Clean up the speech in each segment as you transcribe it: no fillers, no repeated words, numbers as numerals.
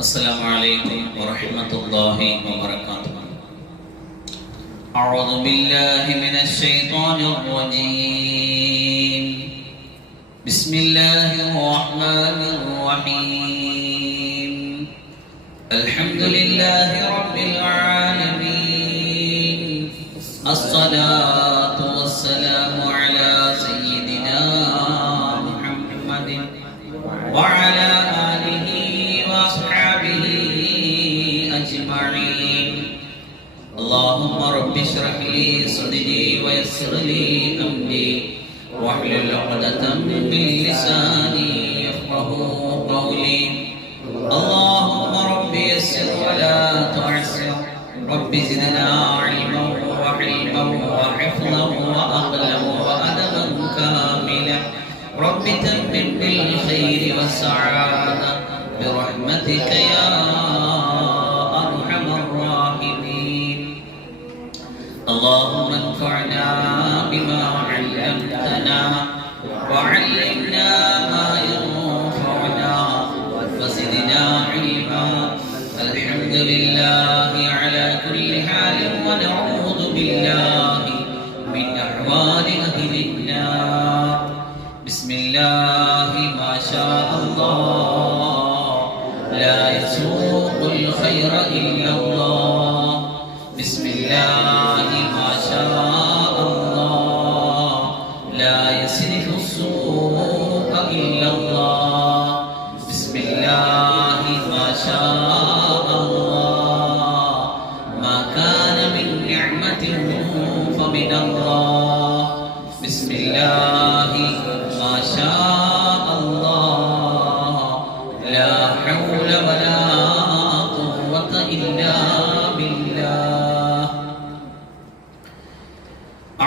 السلام عليكم ورحمة الله وبركاته. أعوذ بالله من الشيطان الرجيم. بسم الله الرحمن الرحيم. الحمد لله رب العالمين. الصلاة والسلام على سيدنا محمد وعلى آله وأصحابه أجمعين. اللهم رب اشرح لي صدري ويسر لي أمري واحلل عقدة من لساني يفقهوا قولي. اللهم رب يسر ولا تعسر. رب زدنا علما وحلما وحفظا وأقلا وأدبا كاملا. رب تمم بالخير والسعادة برحمتك يا أرحم الراحمين. اللهم انفعنا بما علمتنا وعلمنا ما ينفعنا وزدنا علما. الحمد لله على كل حال ونعوذ بالله من أحوال أهل النار. بسم الله ما شاء الله لا يسوق الخير إلا الله. بسم الله ما شاء الله لا يصرف السوء إلا الله. بسم الله ما شاء الله ما كان من نعمة فمن الله. بسم الله ما شاء الله لا حول ولا قوة إلا بالله.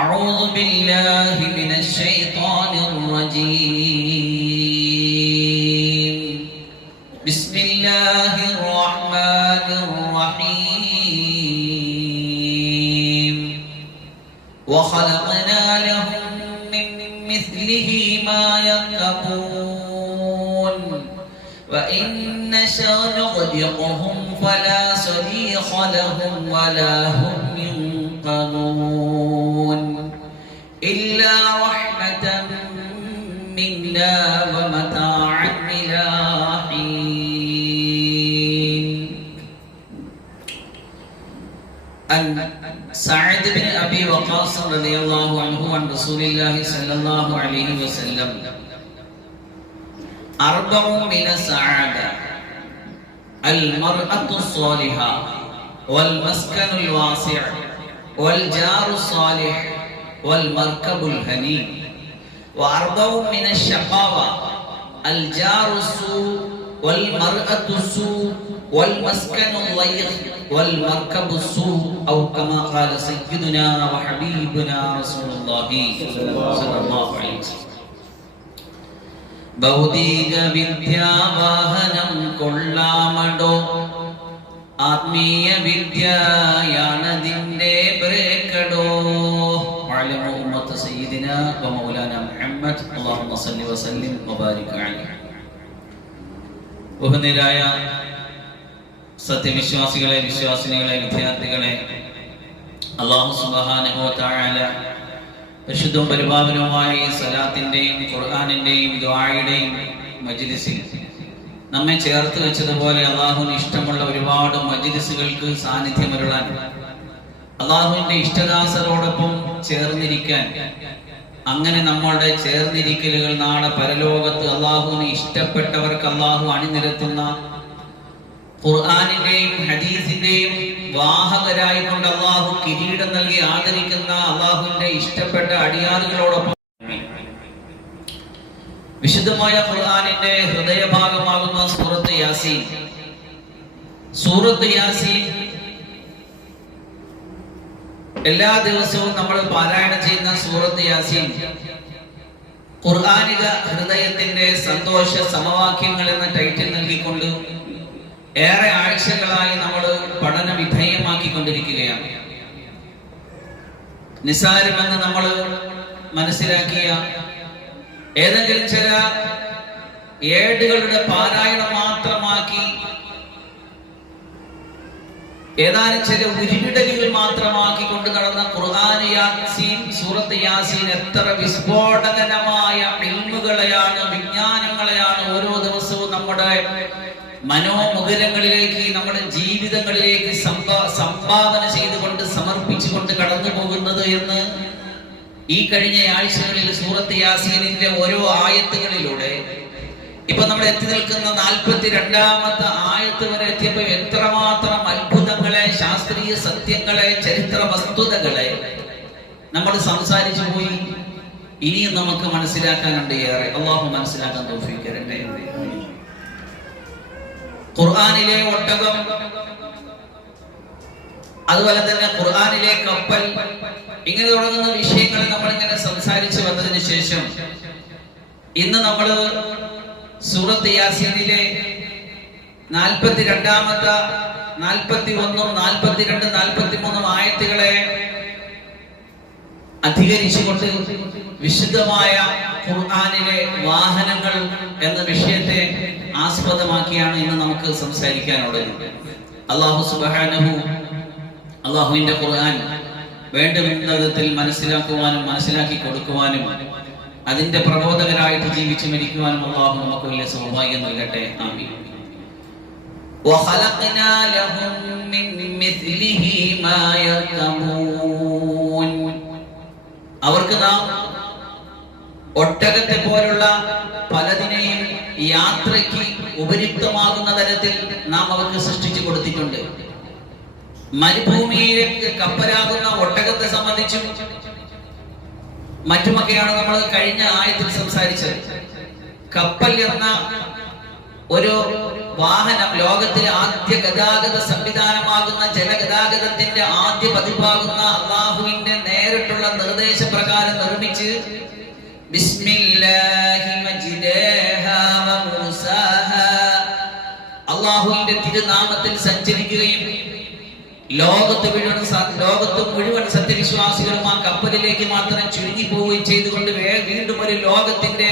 أعوذ بالله من الشيطان الرجيم. بسم الله الرحمن الرحيم. وخلقنا لهم من مثله ما يركبون وإن نشأ نغرقهم فلا صريخ لهم ولا هم ينقذون إلا رحمة منا ومتاعا إلى حين. عن سعد بن أبي وقاص رضي الله عنه عن رسول الله صلى الله عليه وسلم أربع من السعادة: المرأة الصالحة والمسكن الواسع والجار الصالح والمركب الهني. وأربع من الشقاوة: الجار السوء والمرأة السوء والمسكن الضيق والمركب السوء أو كما قال سيدنا وحبيبنا رسول الله صلى الله عليه وسلم. ഭൗതിക വിദ്യാവാഹനം കൊള്ളാമടോ, ആത്മീയ വിദ്യയാണതിന്റെ ബ്രേക്കടോ. വഅലമു ഉമ്മത സയ്യിദിനാ വമൗലാന മുഹമ്മദ് അല്ലാഹുമ്മ സല്ലി വസല്ലിം വബാരിക് അലൈഹി. ബഹുമാന്യരായ സത്യവിശ്വാസികളെ, വിശ്വാസിനികളെ, വിദ്യാർത്ഥികളെ, അല്ലാഹു സുബ്ഹാനഹു വ തആല പരിശുദ്ധവും പരിപാവനവുമായ സലാത്തിന്റെയും ഖുർആനിന്റെയും ദുആയുടെയും മജ്ലിസിൽ നമ്മെ ചേർത്ത് വെച്ചതുപോലെ അല്ലാഹുവിന് ഇഷ്ടമുള്ള ഒരുപാട് മജ്ലിസുകൾക്ക് സാന്നിധ്യമരുളാൻ, അല്ലാഹുവിന്റെ ഇഷ്ടദാസരോടൊപ്പം ചേർന്നിരിക്കാൻ, അങ്ങനെ നമ്മളുടെ ചേർന്നിരിക്കലുകൾ നാളെ പരലോകത്ത് അല്ലാഹുവിന് ഇഷ്ടപ്പെട്ടവർക്ക് അല്ലാഹു അണിനിരത്തുന്ന ഖുർആനിന്റെയും ഹദീസിന്റെയും വാഹകരായിക്കൊണ്ട് അല്ലാഹു കിരീടം നൽകി ആദരിക്കുന്ന അല്ലാഹുവിന്റെ ഇഷ്ടപ്പെട്ട അടിയാറുകളോടൊപ്പം വിശുദ്ധമായ ഖുർആനിന്റെ ഹൃദയഭാഗമാകുന്ന സൂറത്ത് യാസീൻ. സൂറത്ത് യാസീൻ എല്ലാ ദിവസവും നമ്മൾ പാരായണം ചെയ്യുന്ന സൂറത്ത് യാസീൻ ഖുർആനിക ഹൃദയത്തിന്റെ സന്തോഷ സമവാക്യങ്ങൾ എന്ന ടൈറ്റിൽ നൽകിക്കൊണ്ട് ഏറെ ആഴ്ചകളായി നമ്മൾ പഠന വിധേയമാക്കിക്കൊണ്ടിരിക്കുകയാണ്. നിസാരമെന്ന് നമ്മൾ മനസ്സിലാക്കിയ ഏതെങ്കിലും ചില ഏടുകളുടെ പാരായണം മാത്രമാക്കി ഏതാനും ചില ഉരുവിടലുകൾ മാത്രമാക്കി കൊണ്ട് നടന്ന ഖുർആൻ യാസീൻ, സൂറത്ത് യാസീൻ എത്ര വിസ്ഫോടകരമായ ഇൽമുകളെയാണ്, വിജ്ഞാനങ്ങളെയാണ് ഓരോ ദിവസവും നമ്മുടെ മനോമുകുരങ്ങളിലേക്ക്, നമ്മുടെ ജീവിതങ്ങളിലേക്ക് സംഭാവന ചെയ്തുകൊണ്ട് സമർപ്പിച്ചുകൊണ്ട് കടന്നു പോകുന്നത് എന്ന് ഈ കഴിഞ്ഞ ആഴ്ചകളിൽ സൂറത്ത് യാസീനിന്റെ ഓരോ ആയത്തുകളിലൂടെ ഇപ്പൊ നമ്മൾ എത്തി നിൽക്കുന്ന 42ാമത്തെ ആയത്ത് വരെ എത്തിയപ്പോ എത്രമാത്രം അത്ഭുതങ്ങളെ, ശാസ്ത്രീയ സത്യങ്ങളെ, ചരിത്ര വസ്തുതകളെ നമ്മൾ സംസാരിച്ചു പോയി. ഇനിയും നമുക്ക് മനസ്സിലാക്കാനുണ്ട് ഏറെ. അള്ളാഹു മനസ്സിലാക്കാൻ തൗഫീഖ് തരട്ടെ. ഖുർആനിലെ ഒട്ടകം, അതുപോലെ തന്നെ ഖുർആനിലെ കപ്പൽ, ഇങ്ങനെ തുടങ്ങുന്ന വിഷയങ്ങൾ നമ്മൾ ഇങ്ങനെ സംസാരിച്ചു വന്നതിന് ശേഷം ഇന്ന് നമ്മൾ സൂറത്ത് യാസീനിലെ 42ാമത്തെ 41, 42, 43 ആയത്തുകളെ അധികരിച്ചുകൊണ്ട് വിശുദ്ധമായ ഖുർആനിലെ വാഹനങ്ങൾ എന്ന വിഷയത്തെ ആസ്പദമാക്കിയാണ് ഇന്ന് നമുക്ക് സംസാരിക്കാനുള്ളത്. അല്ലാഹു സുബ്ഹാനഹു അല്ലാഹുവിന്റെ ഖുർആൻ വേണ്ട വിധത്തിൽ മനസ്സിലാക്കുവാനും മനസ്സിലാക്കി കൊടുക്കുവാനും അതിന്റെ പ്രബോധകരായിട്ട് ജീവിച്ചു മരിക്കുവാനും അല്ലാഹു നമുക്ക് വലിയ സൗഭാഗ്യം നൽകട്ടെ. ആമീൻ. വഖലഖനാ ലഹും മിൻ മിസ്ലിഹി മാ യർകബൂൻ. അവർക്ക് നാം ഒട്ടകത്തെ പോലുള്ള പലതിനെയും യാത്രയ്ക്ക് ഉപയുക്തമാകുന്ന തരത്തിൽ നാം അവർക്ക് സൃഷ്ടിച്ചു കൊടുത്തിട്ടുണ്ട്. മരുഭൂമിയിലേക്ക് കപ്പലാകുന്ന ഒട്ടകത്തെ സംബന്ധിച്ചും മറ്റുമൊക്കെയാണ് നമ്മൾ കഴിഞ്ഞ ആയത്തിൽ സംസാരിച്ചത്. കപ്പൽ എന്ന ഒരു വാഹനം ലോകത്തിലെ ആദ്യ ഗതാഗത സംവിധാനമാകുന്ന ജലഗതാഗതത്തിന്റെ ആദ്യ പതിപ്പാകുന്ന അല്ലാഹുവിന്റെ നേരിട്ടുള്ള നിർദ്ദേശപ്രകാരം നിർമ്മിച്ച് ബിസ്മില്ലാഹി മജ്ദാഹാ വ മുർസാഹാ, അല്ലാഹുവിന്റെ തിരുനാമത്തിൽ സഞ്ചരിക്കുകയും ലോകത്ത് മുഴുവൻ സത്യവിശ്വാസികളും ആ കപ്പലിലേക്ക് മാത്രം ചുരുങ്ങി പോവുകയും ചെയ്തുകൊണ്ട് വീണ്ടും ഒരു ലോകത്തിന്റെ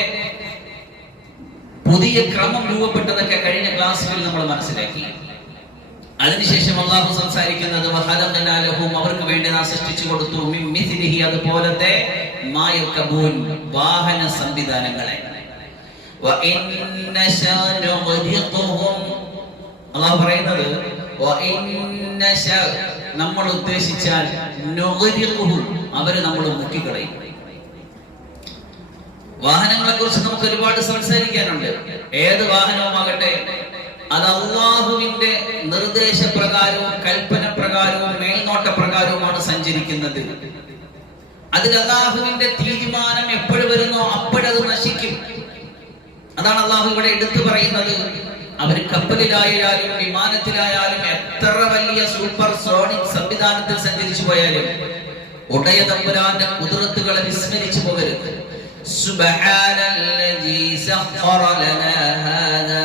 പുതിയ ക്രമം രൂപപ്പെട്ടതൊക്കെ കഴിഞ്ഞ ക്ലാസ്സുകളിൽ നമ്മൾ മനസ്സിലാക്കി. അതിനുശേഷം അല്ലാഹു സംസാരിക്കുന്നത് വഖലഖനാ ലഹും, അവർക്ക് വേണ്ടി നാം സൃഷ്ടിച്ചു കൊടുത്തു, മിൻ മിസ്ലിഹി, അതുപോലത്തെ മാ യർകബൂൻ, വാഹന സംവിധാനങ്ങളെ. വ ഇന്ന ശനുഗ്രിഖുഹും, അല്ലാഹു പറയുന്നത് നമ്മൾ ഉദ്ദേശിച്ചാൽ അവരെ നമ്മൾ മുക്കിക്കളയും. വാഹനങ്ങളെ കുറിച്ച് നമുക്ക് ഒരുപാട് സംസാരിക്കാനുണ്ട്. ഏത് വാഹനവുമാകട്ടെ അത് അല്ലാഹുവിന്റെ നിർദ്ദേശപ്രകാരവും കൽപ്പന പ്രകാരവും മേൽനോട്ട പ്രകാരവുമാണ് സഞ്ചരിക്കുന്നത്. അതിൽ അല്ലാഹുവിന്റെ തീരുമാനം എപ്പോഴും വരുന്നോ അപ്പോഴത് നശിക്കും. അതാണ് അല്ലാഹു ഇവിടെ എടുത്തു പറയുന്നത്. അവർ കപ്പലിലായാലും വിമാനത്തിലായാലും എത്ര വലിയ സൂപ്പർ സോണിക് സംവിധാനത്തിൽ സഞ്ചരിച്ചു പോയാലും ഉടയ തമ്പുരാന്റെ ഖുദ്റത്തുകളെ വിസ്മരിച്ചു പോകരുത്. സുബ്ഹാനല്ലദീ സഖറ ലനാ ഹാദാ,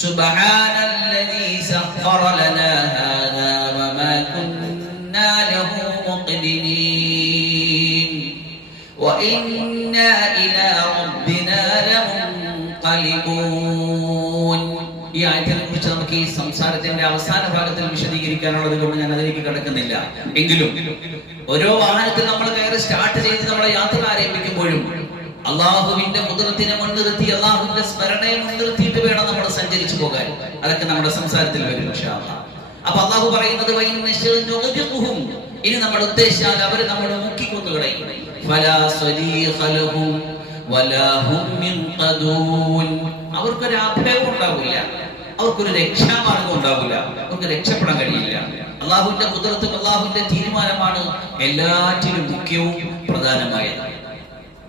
സുബ്ഹാനല്ലദീ സഖറ ലനാ ഹാദാ വമാ കുന്നാ ലഹു മുഖ്രിനീൻ വഇന്നാ ഇലാ റബ്ബിനാ ലമുൻഖലിബൂൻ. ഈ ആയത്തിനെ കുറിച്ച് നമുക്ക് ഈ സംസാരത്തിന്റെ അവസാന ഭാഗത്തിൽ വിശദീകരിക്കാനുള്ളത് കൊണ്ട് ഞാൻ അതിലേക്ക് കടക്കുന്നില്ല. എങ്കിലും ഓരോ വാഹനത്തിൽ നമ്മൾ കയറി സ്റ്റാർട്ട് ചെയ്ത് നമ്മളെ യാത്ര ആരംഭിക്കുമ്പോഴും അള്ളാഹുവിന്റെ ഖുദ്റത്തിനെ മുൻനിർത്തി, അള്ളാഹുവിന്റെ സ്മരണയെ മുൻനിർത്തിയിട്ട് വേണം നമ്മൾ സഞ്ചരിച്ചു പോകാൻ. അതൊക്കെ നമ്മുടെ സംസാരത്തിൽ വരും ഇൻഷാ അല്ലാഹ്. അപ്പൊ അള്ളാഹു പറയുന്നത് ഇനി നമ്മൾ ഉദ്ദേശിച്ചാൽ അവര് നമ്മൾ മുക്കിക്കൊന്നുകളയും. ഫലാ സ്വരീഖ ലഹും വലാ ഹും യൻഖദൂൻ, അവർക്കൊരു അഭയം ഉണ്ടാവില്ല, അവർക്കൊരു രക്ഷാമാർഗം ഉണ്ടാവില്ല, അവർക്ക് രക്ഷപ്പെടാൻ കഴിയില്ല. അള്ളാഹുവിന്റെ ഖുദ്റത്തും അള്ളാഹുവിന്റെ തീരുമാനമാണ് എല്ലാറ്റിലും മുഖ്യവും പ്രധാനമായത്.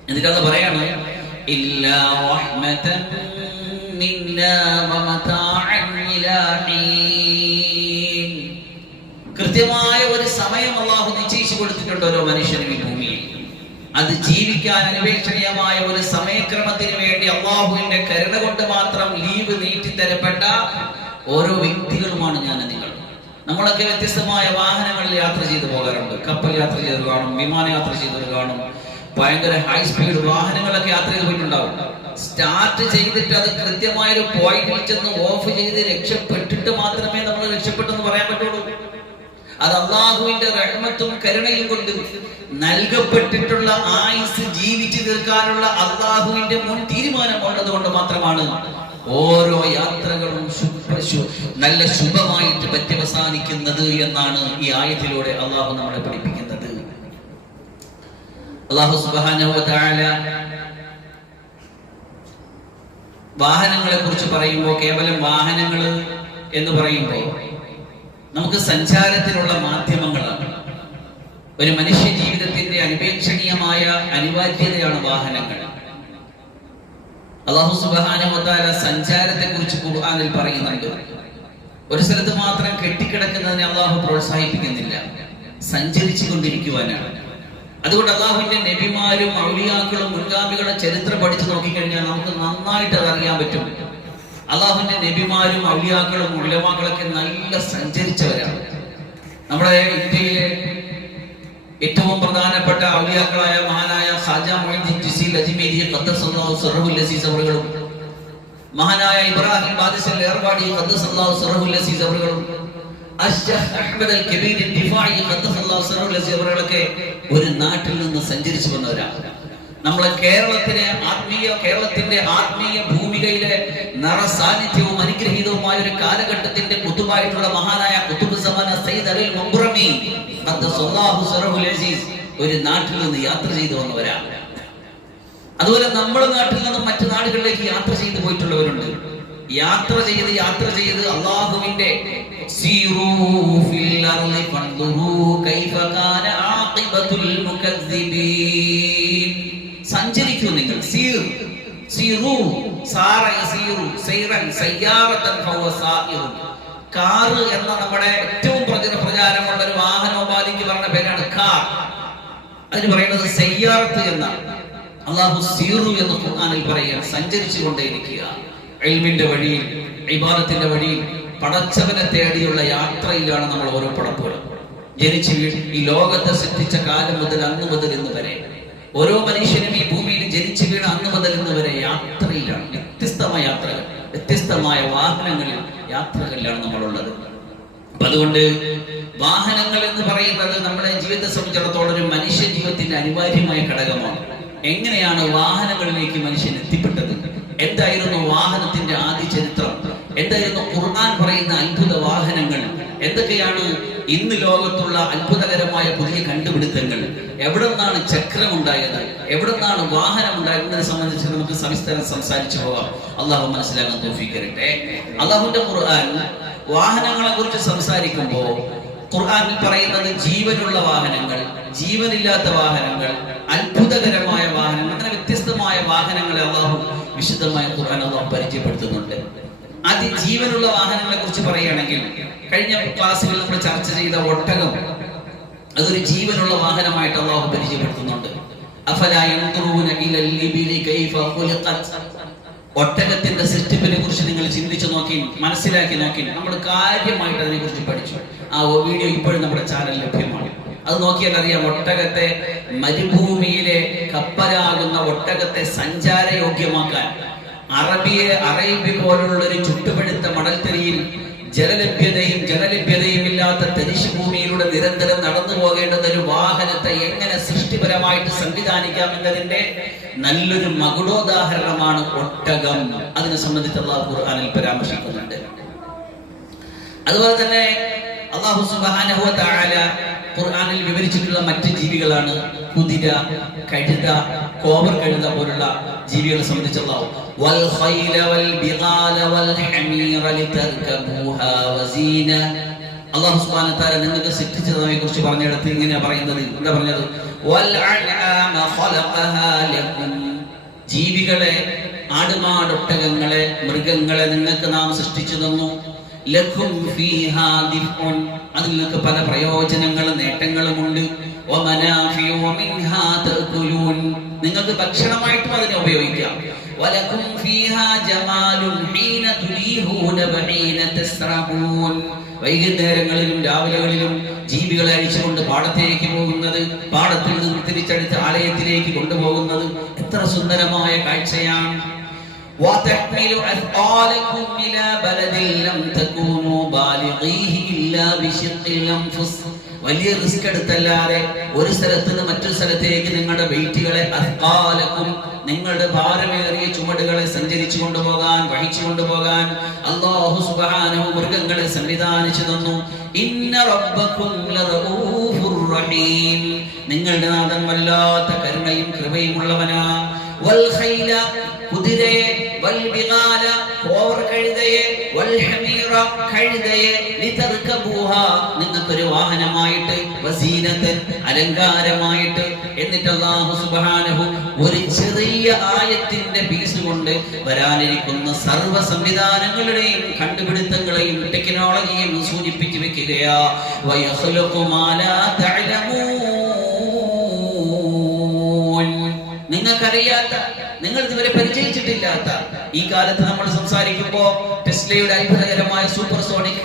എന്നിട്ടത് പറയാണ് ഇല്ലാ റഹ്മതൻ മിന്നാ വമതാഅൻ ഇലാ ഹീൻ. കൃത്യമായ ഒരു സമയം അള്ളാഹു നിശ്ചയിച്ചു കൊടുത്തിട്ടുണ്ട് ഓരോ മനുഷ്യനും ഈ ഭൂമിയിൽ. അത് ജീവിക്കാൻ അന്വേഷണീയമായ ഒരു സമയക്രമത്തിന് വേണ്ടി അള്ളാഹുവിന്റെ കരുണ കൊണ്ട് മാത്രം ലീവ് നീട്ടിത്തരപ്പെട്ട ഓരോ വ്യക്തികളുമാണ് ഞാൻ നിങ്ങൾ. നമ്മളൊക്കെ വ്യത്യസ്തമായ വാഹനങ്ങളിൽ യാത്ര ചെയ്തു പോകാറുണ്ട്. കപ്പൽ യാത്ര ചെയ്ത് കാണും, വിമാന യാത്ര ചെയ്തത് കാണും, ഭയങ്കര ഹൈ സ്പീഡ് വാഹനങ്ങളൊക്കെ യാത്ര ചെയ്ത് പോയിട്ടുണ്ടാവും. സ്റ്റാർട്ട് ചെയ്തിട്ട് അത് കൃത്യമായ ഒരു പോയിന്റിൽ ചെന്ന് ഓഫ് ചെയ്ത് രക്ഷപ്പെട്ടിട്ട് മാത്രമേ നമ്മൾ രക്ഷപ്പെട്ടെന്ന് പറയാൻ പറ്റുള്ളൂ. അത് അള്ളാഹുവിന്റെ റഹ്മത്തും കരുണയും കൊണ്ട് നൽകപ്പെട്ടിട്ടുള്ള ആയുസ് ജീവിച്ചു തീർക്കാനുള്ള അള്ളാഹുവിന്റെ മുൻ തീരുമാനമുള്ളത് കൊണ്ട് മാത്രമാണ് ഓരോ യാത്രകളും നല്ല ശുഭമായിട്ട് പര്യവസാനിക്കുന്നത് എന്നാണ് ഈ ആയത്തിലൂടെ അള്ളാഹു നമ്മളെ പഠിപ്പിക്കുന്നത്. അള്ളാഹു സുബ്ഹാനഹു വ തആല വാഹനങ്ങളെ കുറിച്ച് പറയുമ്പോൾ കേവലം വാഹനങ്ങൾ എന്ന് പറയുമ്പോൾ നമുക്ക് സഞ്ചാരത്തിനുള്ള മാധ്യമങ്ങളാണ്. ഒരു മനുഷ്യ ജീവിതത്തിന്റെ അനിപേക്ഷണീയമായ അനിവാര്യതയാണ് വാഹനങ്ങൾ. അല്ലാഹു സുബ്ഹാനഹു വ തആല സഞ്ചാരത്തെ കുറിച്ച് ഖുർആനിൽ പറയുന്നുണ്ട്. ഒരു സ്ഥലത്ത് മാത്രം കെട്ടിക്കിടക്കുന്നതിനെ അല്ലാഹു പ്രോത്സാഹിപ്പിക്കുന്നില്ല, സഞ്ചരിച്ചു കൊണ്ടിരിക്കുവാനാണ്. അതുകൊണ്ട് അല്ലാഹുവിന്റെ നബിമാരും ഔലിയാക്കളും മുൻഗാമികളുടെ ചരിത്രം പഠിച്ചു നോക്കിക്കഴിഞ്ഞാൽ നമുക്ക് നന്നായിട്ട് അതറിയാൻ പറ്റും. അല്ലാഹുവിന്റെ നബിമാരും ഔലിയാക്കളും ഉലമാക്കളൊക്കെ നല്ല സഞ്ചരിച്ചവരാണ്. നമ്മുടെ ഇന്ത്യയിലെ ഏറ്റവും പ്രധാനപ്പെട്ട ഔലിയാക്കളായ മഹാനായ ഖാജ മുഈനുദ്ദീൻ ചിശ്തി അജ്മീരി ഖദ്ദസല്ലാഹു സിർറഹുൽ അസീസ് അവറുകളും മഹാനായ ഇബ്രാഹിം ബാദിശൽ ഏർവാടി ഖദ്ദസല്ലാഹു സിർറഹുൽ അസീസ് അവറുകളും അഷ്ശഖ് അഹ്മദ് അൽ കബീർ ദിഫാഇ ഖദ്ദസല്ലാഹു സിർറഹുൽ അസീസ് അവറുകളൊക്കെ ഒരു നാട്ടിൽ നിന്ന് സഞ്ചരിച്ചു വന്നവരാണ്. നമ്മളെ കേരളത്തിന്റെ ആത്മീയ ഭൂമികയിലെ നിറസാന്നിധ്യവും അനുഗ്രഹീതവുമായ ഒരു കാലഘട്ടത്തിന്റെ കുതുബായിട്ടുള്ള മഹാനായ ഖുതുബ് സമാന സയ്യിദ് അൽ മുംറമി ഖദ്ദസല്ലാഹു സിർറഹുൽ അസീസ് ഒരു നാട്ടിൽ നിന്ന് യാത്ര ചെയ്തു വന്നവരാണ്. അതുപോലെ നമ്മുടെ നാട്ടിൽ നിന്നും മറ്റു നാടുകളിലേക്ക് യാത്ര ചെയ്തു പോയിട്ടുള്ളവരുണ്ട്. യാത്ര ചെയ്ത് അല്ലാഹുവിന്റെ സീറൂ ഫിൽ അർളി ഫൻദുറൂ കൈഫ കാന ആഖിബത്തുൽ മുകദ്ദിബീൻ. സഞ്ചരിക്കൂ നിങ്ങൾ. സീറൂ സാറ യസീറു സൈറൻ സയ്യാറതൻ ഫഹുവ സായിറു. കാർ എന്ന നമ്മുടെ ഏറ്റവും പ്രചാരമുള്ള ഒരു വാഹനോപാധിക്ക് പറഞ്ഞ പേരാണ് കാർ. അതിന് പറയുന്നത് സയ്യാറത്ത് എന്നാണ്. അല്ലാഹു സീറു എന്ന് ഖുർആനിൽ പറയുക, സഞ്ചരിച്ചു കൊണ്ടേയിരിക്കുക. ഇൽമിന്റെ വഴിയിൽ, ഇബാദത്തിന്റെ വഴിയിൽ, പടച്ചവനെ തേടിയുള്ള യാത്രയിലാണ് നമ്മൾ ഓരോ പടപ്പുകളും. ജനിച്ചു ഈ ലോകത്തെ സൃഷ്ടിച്ച കാലം മുതൽ അന്ന് മുതൽ ഇന്ന് വരെ ഓരോ മനുഷ്യനും ഈ ഭൂമിയിൽ ജനിച്ചു വീണ അന്ന് മുതൽ ഇന്ന് വരെ യാത്രയിലാണ്. വ്യത്യസ്തമായ യാത്രകൾ, വ്യത്യസ്തമായ വാഹനങ്ങളിൽ യാത്രകളിലാണ് നമ്മളുള്ളത്. അപ്പൊ അതുകൊണ്ട് വാഹനങ്ങൾ എന്ന് പറയുന്നത് നമ്മുടെ ജീവിതത്തെ സംബന്ധിച്ചിടത്തോളം ഒരു മനുഷ്യ ജീവിതത്തിന്റെ അനിവാര്യമായ ഘടകമാണ്. എങ്ങനെയാണ് വാഹനങ്ങളിലേക്ക് മനുഷ്യൻ എത്തിപ്പെട്ടത്? എന്തായിരുന്നു വാഹനത്തിന്റെ ആദ്യ ചരിത്രം? എന്തായിരുന്നു ഖുർആൻ പറയുന്ന അത്ഭുത വാഹനങ്ങൾ? എന്തൊക്കെയാണ് ഇന്ന് ലോകത്തുള്ള അത്ഭുതകരമായ പുതിയ കണ്ടുപിടുത്തങ്ങൾ? എവിടെ നിന്നാണ് ചക്രം ഉണ്ടായത്? എവിടെ നിന്നാണ് വാഹനം ഉണ്ടായതിനെ സംബന്ധിച്ച് നമുക്ക് സവിസ്തരം സംസാരിച്ചു പോകാം. അള്ളാഹു മനസ്സിലാക്കാൻ തൗഫീഖ് തരട്ടെ. അള്ളാഹുവിന്റെ ഖുർആൻ വാഹനങ്ങളെ കുറിച്ച് സംസാരിക്കുമ്പോൾ ഖുർആനിൽ പറയുന്നത് ജീവനുള്ള വാഹനങ്ങൾ, ജീവനില്ലാത്ത വാഹനങ്ങൾ, അത്ഭുതകരമായ വാഹനങ്ങൾ, അങ്ങനെ വ്യത്യസ്തമായ വാഹനങ്ങളെ അള്ളാഹു വിശുദ്ധമായ ഖുർആൻ അള്ളാഹു പരിചയപ്പെടുത്തുന്നുണ്ട്. ആദ്യം ജീവനുള്ള വാഹനങ്ങളെ കുറിച്ച് പറയുകയാണെങ്കിൽ കഴിഞ്ഞ ക്ലാസ്സുകളിൽ നമ്മൾ ചർച്ച ചെയ്ത ഒട്ടകം, അതൊരു ജീവനുള്ള വാഹനമായിട്ട് അള്ളാഹു പരിചയപ്പെടുത്തുന്നുണ്ട്. അഫലാ യൻദുറൂന ഇലൽ ലിബിലി കൈഫ ഖുലിഖത്. ഒട്ടകത്തിന്റെ സൃഷ്ടിപ്പിനെ കുറിച്ച് നിങ്ങൾ ചിന്തിച്ചു നോക്കി, മനസ്സിലാക്കി നോക്കി. നമ്മൾ കാര്യമായിട്ട് അതിനെ കുറിച്ച് പഠിച്ചു. ആ വീഡിയോ ഇപ്പോഴും നമ്മുടെ ചാനൽ ലഭ്യമാണ്. അത് നോക്കിയാൽ അറിയാം. ഒട്ടകത്തെ, മരുഭൂമിയിലെ കപ്പലാകുന്ന ഒട്ടകത്തെ സഞ്ചാരയോഗ്യമാക്കാൻ അറേബ്യ പോലുള്ള ഒരു ചുട്ടുപഴുത്ത മണൽത്തരിയിൽ ജലലഭ്യതയും ഇല്ലാത്ത തരിശു ഭൂമിയിലൂടെ നിരന്തരം നടന്നു പോകേണ്ടുന്ന ഒരു വാഹനത്തെ എങ്ങനെ സൃഷ്ടിപരമായിട്ട് സംവിധാനിക്കാം എന്നതിന്റെ നല്ലൊരു മകുടോദാഹരണമാണ് ഒട്ടകം. അതിനെ സംബന്ധിച്ച് അല്ലാഹു ഖുർആനിൽ പരാമർശിക്കുന്നുണ്ട്. അതുപോലെ തന്നെ അല്ലാഹു സുബ്ഹാനഹു വ തആല ഖുർആനിൽ വിവരിച്ചിട്ടുള്ള മറ്റ് ജീവികളാണ് കുതിര, കഴുത, കോവർ കഴുത പോലുള്ള ജീവികളെ സംബന്ധിച്ച് അല്ലാഹു വൽ ഖൈല വൽ ബിഗാല വൽ ഹമീറ ലിതർകബൂഹാ വസീന. അല്ലാഹു സുബ്ഹാനഹു വ തആല നിങ്ങൾക്ക് സൃഷ്ടിച്ചതിനെ കുറിച്ച് പറഞ്ഞിടത്ത് ഇങ്ങനെ പറയുന്നത്, എന്താ പറഞ്ഞത്? വൽ അൻആമ ഖലഖഹാ ലക്കും. ജീവികളെ, ആടുമാടൊട്ടകങ്ങളെ, മൃഗങ്ങളെ നിങ്ങൾക്ക് നാം സൃഷ്ടിച്ചു തന്നു. ലക്കും ഫീഹാ ദിഫ്ഉൻ. അതിൽ നിങ്ങൾക്ക് പല പ്രയോജനങ്ങളും നേട്ടങ്ങളുമുണ്ട്. വമനാഫിഉ മിൻഹാ തഅകുലൂൻ. നിങ്ങൾക്ക് ഭക്ഷണമായിട്ടും അതിനെ ഉപയോഗിക്കാം. വലക്കും ഫീഹാ ജമാലുൻ ഹീന തുലീഹൂന വഹീന തസ്റഹൂൻ. വൈകുന്നേരങ്ങളിലും രാവിലെകളിലും ജീവികളെ അഴിച്ചുകൊണ്ട് പാടത്തേക്ക് പോകുന്നത്, പാടത്തിൽ നിന്ന് തിരിച്ചെടുത്ത് ആലയത്തിലേക്ക് കൊണ്ടുപോകുന്നത് എത്ര സുന്ദരമായ കാഴ്ചയാണ്. وَتَحْمِلُ أَثْقَالَكُمْ إِلَى بَلَدٍ لَّمْ تَكُونُوا بَالِغِيهِ إِلَّا ഇല്ലാ ബിശിഖിൽ അൻഫുസ്. വലിയ റിസ്ക് എടുത്തല്ലാതെ ഒരു സ്ഥലത്ത് നിന്ന് മറ്റൊരു സ്ഥലത്തേക്ക് നിങ്ങളുടെ വെയിറ്റുകളെ അസ്ഖാലക്കും, നിങ്ങളുടെ ഭാരമേറിയ ചുമടുകളെ സഞ്ചരിച്ചു കൊണ്ടുപോകാൻ, വഹിച്ചു കൊണ്ടുപോകാൻ അല്ലാഹു സുബ്ഹാനഹു മൃഗങ്ങളെ സംവിധാനിച്ചു തന്നു. ഇന്ന റബ്ബക്കും ലറഊഫുർ റഹീം, നിങ്ങളുടെ നാഥൻ വല്ലാത്ത കരുണയും കൃപയുമുള്ളവനാ. വൽ ഖൈല, കുതിരയെ, വൽ ബിഗാല, കോവർ കഴുതയെ, വൽ ഹമീറ, കഴുതയെ, ലിതർകബൂഹ, നിങ്ങൾക്കൊരു വാഹനമായിട്ട്, വസീനതൻ, അലങ്കാരമായിട്ട്. എന്നിട്ട് അല്ലാഹു സുബ്ഹാനഹു ഒരു ചെറിയ ആയത്തിന്റെ പീസ് കൊണ്ട് വരാനിരിക്കുന്ന സർവ്വ സംവിധാനങ്ങളുടെയും കണ്ടുപിടുത്തങ്ങളെയും ടെക്നോളജിയും സൂചിപ്പിച്ചു വെക്കുകയാ. വയഖ്ലുഖു മാ ലാ തഅലമൂൻ, നിങ്ങൾക്കറിയാത്ത, നിങ്ങൾ ഇതുവരെ പരിചയിച്ചിട്ടില്ലാത്ത, ഈ കാലത്ത് നമ്മൾ സംസാരിക്കുമ്പോ ടെസ്ലയുടെ അത്ഭുതകരമായ സൂപ്പർസോണിക്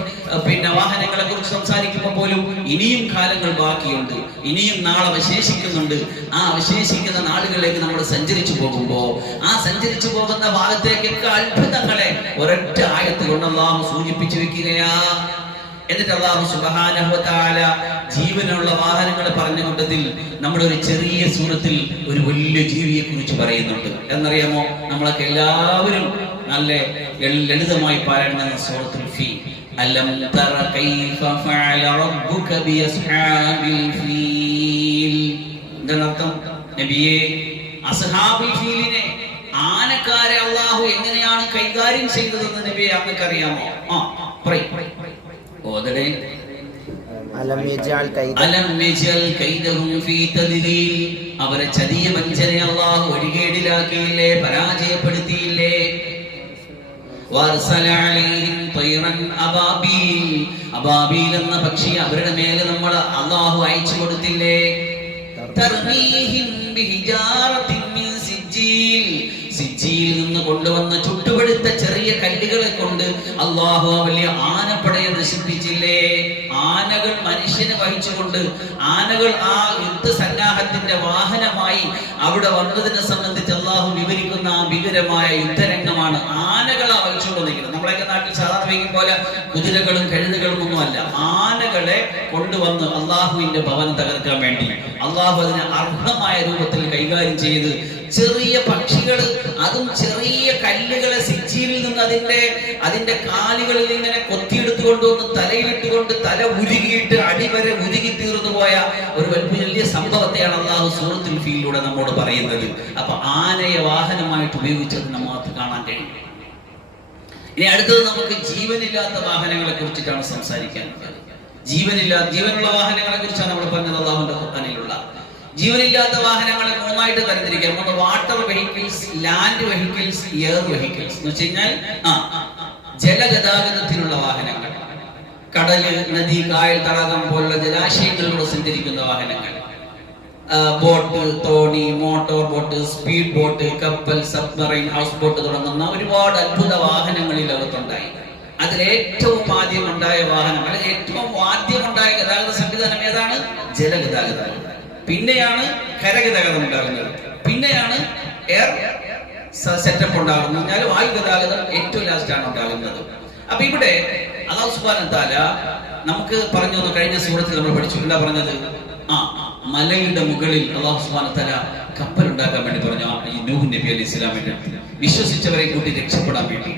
വാഹനങ്ങളെ കുറിച്ച് സംസാരിക്കുമ്പോൾ പോലും ഇനിയും കാലങ്ങൾ ബാക്കിയുണ്ട്, ഇനിയും നാളെ അവശേഷിക്കുന്നുണ്ട്. ആ അവശേഷിക്കുന്ന നാളുകളിലേക്ക് നമ്മൾ സഞ്ചരിച്ചു പോകുമ്പോ ആ സഞ്ചരിച്ചു പോകുന്ന ഭാഗത്തേക്കൊക്കെ അത്ഭുതങ്ങളെ ഒരൊറ്റ ആയത്ത് കൊണ്ട് അല്ലാഹു സൂചിപ്പിച്ചു വെക്കുകയാ. എന്നിട്ട് അല്ലാഹു സുബ്ഹാനഹു വ തആല ജീവനുള്ള വാഹനങ്ങളെ പറഞ്ഞ കൂട്ടത്തിൽ നമ്മുടെ ഒരു ചെറിയ സൂറത്തിൽ ഒരു വലിയ ജീവിയെ കുറിച്ച് പറയുന്നുണ്ട്. എന്നറിയാമോ? നമ്മളൊക്കെ എല്ലാവരും നല്ല ലളിതമായി പാരായണം സൂറത്തുൽ ഫീൽ. അലം തറ കൈഫ ഫഅല റബ്ബുക ബിഅസ്ഹാബിൽ ഫീൽ. എന്നർത്ഥം നബിയേ, അസ്ഹാബുൽ ഫീലിനെ, ആനക്കാരെ അല്ലാഹു എങ്ങനെയാണ് കൈകാര്യം ചെയ്തതെന്ന് നബിയെ അങ്ങക്കറിയാമോ? ഓതടേ. അലം യജഅൽ കൈദഹും ഫീ തദ്ലീൽ, അവരെ ചതിയ വഞ്ചന അല്ലാഹു ഒഴികേടിലാക്കിയില്ലേ, പരാജയപ്പെടുത്തിയില്ലേ. വഅർസല അലൈഹിം തൈറൻ അബാബീൽ, അബാബീൽ എന്ന പക്ഷി അവരുടെ മേലെ നമ്മൾ അല്ലാഹു അയച്ചു കൊടുത്തില്ലേ. തർമീഹിം ബിഹിജാറത്തിൻ മിൻ സിജ്ജീൽ, സിജ്ജിയിൽ നിന്ന് കൊണ്ടുവന്ന ചുട്ടുപഴുത്ത ചെറിയ കല്ലുകളെ കൊണ്ട് അല്ലാഹു വലിയ ആനപ്പടയെ നശിപ്പിച്ചില്ലേ. ആനകൾ മനുഷ്യനെ വഹിച്ചുകൊണ്ട്, ആനകൾ ആ യുദ്ധസന്നാഹത്തിന്റെ വാഹനമായി അവിടെ വന്നതിനെ സംബന്ധിച്ച് അല്ലാഹു വിവരിക്കുന്ന ആ ഭീകരമായ യുദ്ധരംഗമാണ്. ആനകളാ വഹിച്ചുകൊണ്ടിരിക്കുന്നത്. നമ്മളെയൊക്കെ നാട്ടിൽ സാധാരണ വയ്ക്കും പോലെ കുതിരകളും കഴുതകളും ഒന്നുമല്ല, ആനകളെ കൊണ്ടുവന്ന് അല്ലാഹുവിന്റെ ഭവനം തകർക്കാൻ വേണ്ടി അല്ലാഹു അതിനെ അർഹമായ രൂപത്തിൽ കൈകാര്യം ചെയ്ത് ചെറിയ പക്ഷികൾ, അതും ചെറിയ കല്ലുകളെ സിജ്ജിയിൽ നിന്ന് അതിന്റെ കാലുകളിൽ ഇങ്ങനെ കൊത്തിയെടുത്തു കൊണ്ടുവന്ന് തലയിലിട്ടുകൊണ്ട് തല ഉരുകിയിട്ട് അടിവരെ ഉരുകി തീർന്നു പോയ ഒരു വലിയ സംഭവത്തെയാണ് അല്ലാഹു സൂറത്തുൽ ഫീലിലൂടെ നമ്മോട് പറയുന്നത്. അപ്പൊ ആനയെ വാഹനമായിട്ട് ഉപയോഗിച്ചത് നമുക്ക് കാണാൻ കഴിയും. ഇനി അടുത്തത് നമുക്ക് ജീവനില്ലാത്ത വാഹനങ്ങളെ കുറിച്ചിട്ടാണ് സംസാരിക്കാനുള്ളത്. ജീവനുള്ള വാഹനങ്ങളെ കുറിച്ചാണ് നമ്മൾ പറഞ്ഞത്. അല്ലാഹുവിന്റെ ഖുർആനിലുള്ള ജീവനില്ലാത്ത വാഹനങ്ങളെ മൂന്നായിട്ട് തരംതിരിക്കാം. ഒന്ന് water vehicles, land vehicles, air vehicles. എന്ന് വെച്ച് കഴിഞ്ഞാൽ ജലഗതാഗതത്തിനുള്ള വാഹനങ്ങൾ, കടല്, നദി, കായൽ, തടാകം പോലുള്ള ജലാശയങ്ങളിലൂടെ സഞ്ചരിക്കുന്ന വാഹനങ്ങൾ, ബോട്ട്, തോണി, മോട്ടോർ ബോട്ട്, സ്പീഡ് ബോട്ട്, കപ്പൽ, സബ്മറൈൻ, ഹൗസ് ബോട്ട് തുടങ്ങുന്ന ഒരുപാട് അത്ഭുത വാഹനങ്ങൾ ഈ ലോകത്തുണ്ടായി. അതിലേറ്റവും ആദ്യം ഉണ്ടായ വാഹനം, അല്ലെങ്കിൽ ഏറ്റവും ആദ്യം ഉണ്ടായ ഗതാഗത സംവിധാനം ഏതാണ്? ജലഗതാഗതം. പിന്നെയാണ് കരഗതാഗതം ഉണ്ടാകുന്നത്, പിന്നെയാണ് എയർ സെറ്റപ്പ് ഉണ്ടാകുന്നത്. എന്നാൽ വായു ഗതാഗതം ഏറ്റവും ലാസ്റ്റ് ആണ് ഉണ്ടാകുന്നത്. അപ്പൊ ഇവിടെ അല്ലാഹു സുബ്ഹാനഹു വ തആല നമുക്ക് പറഞ്ഞു, കഴിഞ്ഞ സൂറത്തിൽ നമ്മൾ പഠിച്ചു. എന്താ പറഞ്ഞത്? മലയുടെ മുകളിൽ അല്ലാഹു സുബ്ഹാനഹു വ തആല കപ്പൽ ഉണ്ടാക്കാൻ വേണ്ടി പറഞ്ഞു. ഈ നൂഹ് നബി അലൈഹി ഇസ്ലാമിന്റെ വിശ്വസിച്ചവരെ കൂട്ടി രക്ഷപ്പെടാൻ വേണ്ടി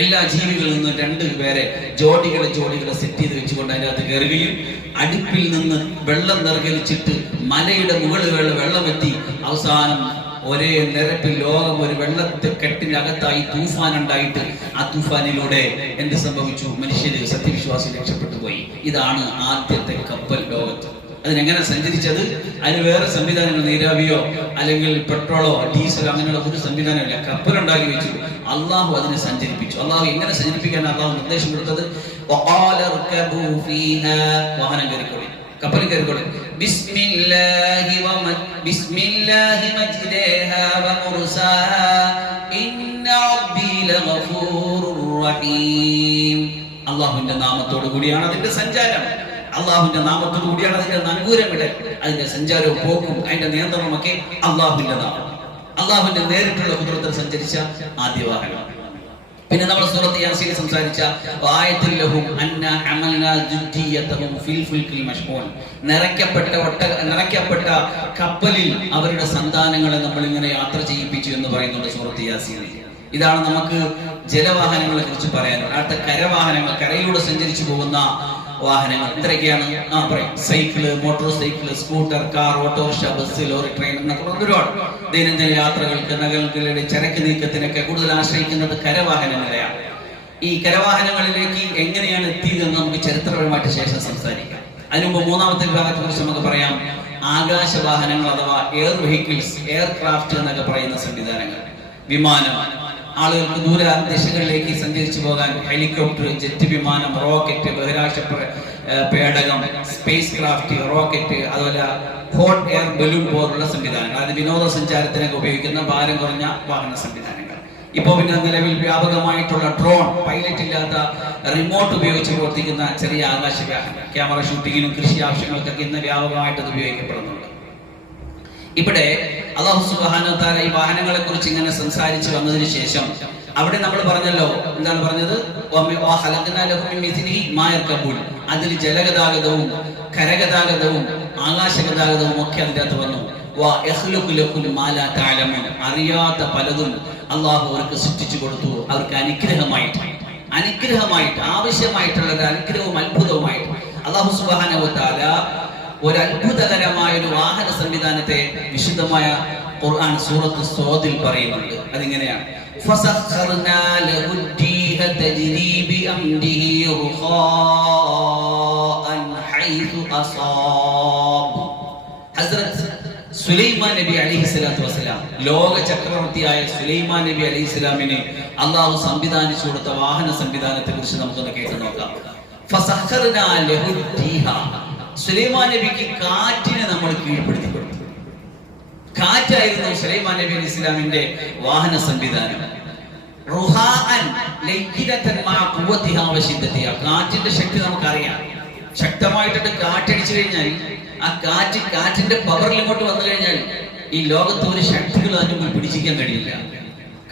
എല്ലാ ജീവികളിൽ നിന്നും രണ്ടുപേരെ ജോഡികളെ സെറ്റ് ചെയ്ത് വെച്ചുകൊണ്ട് അതിനകത്ത് കയറുകയും അടുപ്പിൽ നിന്ന് വെള്ളം നിർഗലിച്ചിട്ട് മലയുടെ മുകളിൽ വെള്ളമെത്തി അവസാനം ഒരേ നിരപ്പിൽ ലോകം ഒരു വെള്ളത്തെ കെട്ടിനകത്തായി തൂഫാൻ ഉണ്ടായിട്ട് ആ തൂഫാനിലൂടെ എന്ത് സംഭവിച്ചു? മനുഷ്യര്, സത്യവിശ്വാസി രക്ഷപ്പെട്ടു പോയി. ഇതാണ് ആദ്യത്തെ കപ്പൽ ലോകത്ത്. അതിനെങ്ങനെ സഞ്ചരിച്ചത്? അതിന് വേറെ സംവിധാനങ്ങൾ, നീരാവിയോ അല്ലെങ്കിൽ പെട്രോളോ ഡീസലോ അങ്ങനെയുള്ള ഒരു സംവിധാനമില്ല. കപ്പലുണ്ടാക്കി വെച്ചു. അള്ളാഹു അതിനെ സഞ്ചരിപ്പിച്ചു. അള്ളാഹു എങ്ങനെ സഞ്ചരിപ്പിക്കാൻ അള്ളാഹു നിർദ്ദേശം കൊടുത്തത്? വാഹനം കയറിക്കൊള്ളി, കപ്പൽ കയറിക്കൊള്ളി. ബിസ്മില്ലാഹി മജ്രിഹാ വ മുർസാഹാ ഇന്ന റബ്ബി ലഗഫൂറുർ റഹീം. അള്ളാഹുവിന്റെ നാമത്തോടു കൂടിയാണ് അതിന്റെ സഞ്ചാരം. അള്ളാഹുവിന്റെ നാമത്തോടു കൂടിയാണ് അതിന്റെ നങ്കൂരമിടൽ, അതിന്റെ സഞ്ചാരവും പോക്കും അതിന്റെ നിയന്ത്രണമൊക്കെ അള്ളാഹുവിന്റെ നാമം. അള്ളാഹുവിന്റെ നേരിട്ടുള്ള കുതിരത്തിൽ സഞ്ചരിച്ച ആദ്യ വാഹനം. പിന്നെ നമ്മൾ സൂറത്ത് യാസീൻ സംസാരിച്ച ആയത്തുൽ ലഹും അന്നാ ഹമൽനാ ദുജ്ജിയതഹും ഫിൽ ഫുൽകിൽ മഷ്ഹൂൻ, നിറയ്ക്കപ്പെട്ട കപ്പലിൽ അവരുടെ സന്താനങ്ങളെ നമ്മൾ ഇങ്ങനെ യാത്ര ചെയ്യിപ്പിച്ചു എന്ന് പറയുന്നുണ്ട് സൂറത്ത് യാസീനിൽ. ഇതാണ് നമുക്ക് ജലവാഹനങ്ങളെ കുറിച്ച് പറയാനുള്ളത്. അടുത്ത കരവാഹനങ്ങൾ, കരയിലൂടെ സഞ്ചരിച്ചു പോകുന്ന വാഹനങ്ങൾ ഇത്രയൊക്കെയാണ്. പറയും cycle, motor cycle, scooter, car, autorickshaw, bus, lorry, train എന്നൊക്കെ ഒരുപാട് ദൈനംദിന യാത്രകൾക്ക്, നഗരങ്ങളുടെ ചരക്ക് നീക്കത്തിനൊക്കെ കൂടുതൽ ആശ്രയിക്കുന്നത് കരവാഹനങ്ങളെയാണ്. ഈ കരവാഹനങ്ങളിലേക്ക് എങ്ങനെയാണ് എത്തിയതെന്ന് നമുക്ക് ചരിത്രപരമായിട്ട് ശേഷം സംസാരിക്കാം. അതിനുമുമ്പ് മൂന്നാമത്തെ വിഭാഗത്തെ കുറിച്ച് നമുക്ക് പറയാം. ആകാശവാഹനങ്ങൾ അഥവാ എയർ വെഹിക്കിൾസ്, എയർക്രാഫ്റ്റ് എന്നൊക്കെ പറയുന്ന സംവിധാനങ്ങൾ. വിമാനം, ആളുകൾക്ക് ദൂര ദിശകളിലേക്ക് സഞ്ചരിച്ചു പോകാൻ ഹെലികോപ്റ്റർ, ജെറ്റ് വിമാനം, റോക്കറ്റ്, ബഹിരാകാശ പേടകം, സ്പേസ് ക്രാഫ്റ്റ്, റോക്കറ്റ്, അതുപോലെ ഹോട്ട് എയർ ബലൂൺ പോലുള്ള സംവിധാനങ്ങൾ, അതായത് വിനോദസഞ്ചാരത്തിനൊക്കെ ഉപയോഗിക്കുന്ന ഭാരം കുറഞ്ഞ വാഹന സംവിധാനങ്ങൾ. ഇപ്പോൾ പിന്നെ നിലവിൽ വ്യാപകമായിട്ടുള്ള ഡ്രോൺ, പൈലറ്റ് ഇല്ലാത്ത റിമോട്ട് ഉപയോഗിച്ച് പ്രവർത്തിക്കുന്ന ചെറിയ ആകാശ വാഹനം, ക്യാമറ ഷൂട്ടിങ്ങിനും കൃഷി ആവശ്യങ്ങൾക്കൊക്കെ ഇന്ന് വ്യാപകമായിട്ട് അത് ഉപയോഗിക്കപ്പെടുന്നുണ്ട്. ഇവിടെ അല്ലാഹു സുബ്ഹാനഹു വ തആല ഈ വാഹനങ്ങളെ കുറിച്ച് ഇങ്ങനെ സംസാരിച്ചു വന്നതിന് ശേഷം അവിടെ നമ്മൾ പറഞ്ഞല്ലോ, എന്താണ് പറഞ്ഞത്? അതിൽ ജലഗതാഗതവും കരഗതാഗതവും ആകാശഗതാഗതവും ഒക്കെ അതിൻ്റെ അകത്ത് വന്നു. അറിയാത്ത പലതും അള്ളാഹു അവർക്ക് സൃഷ്ടിച്ചു കൊടുത്തു. അവർക്ക് അനുഗ്രഹമായിട്ട് ആവശ്യമായിട്ടുള്ള ഒരു അനുഗ്രഹവും അത്ഭുതവുമായിട്ട് അല്ലാഹു സുബ്ഹാനഹു വ തആല ഒരു അത്ഭുതകരമായ ഒരു വാഹന സംവിധാനത്തെ വിശുദ്ധമായ ഖുർആൻ സൂറത്ത് സ്വാദിൽ പറയുന്നുണ്ട്. അതിങ്ങനെയാണ്: ഫസഖർനാ ലഹുദ്ദീഹ തജ്രീ ബിഅംരിഹി റുഖാഅൻ ഹൈതു അസാബ്. ഹസ്രത്ത് സുലൈമാൻ നബി അലൈഹിസ്സലാത്തു വസ്സലാം, ലോക ചക്രവർത്തിയായ സുലൈമാൻ നബി അലൈഹിസ്സലാമിനെ അള്ളാഹു സംവിധാനിച്ചു കൊടുത്ത വാഹന സംവിധാനത്തെ കുറിച്ച് നമുക്കൊന്ന് കേട്ടു നോക്കാം. ഫസഖർനാ ലഹുദ്ദീഹ, സുലൈമാൻ നബിക്ക് കാറ്റിനെ നമ്മൾ കീഴ്പ്പെടുത്തി കൊടുത്തു. കാറ്റായിരുന്നു സുലൈമാൻ നബി അലൈഹി ഇസ്ലാമിന്റെ വാഹന സംവിധാനം. കാറ്റിന്റെ ശക്തി നമുക്കറിയാം. ശക്തമായിട്ടിട്ട് കാറ്റടിച്ചു കഴിഞ്ഞാൽ ആ കാറ്റിന്റെ പവറിൽ ഇങ്ങോട്ട് വന്നു കഴിഞ്ഞാൽ ഈ ലോകത്ത് ഒരു ശക്തികൾ അതിന് പിടിച്ചിരിക്കാൻ കഴിയില്ല.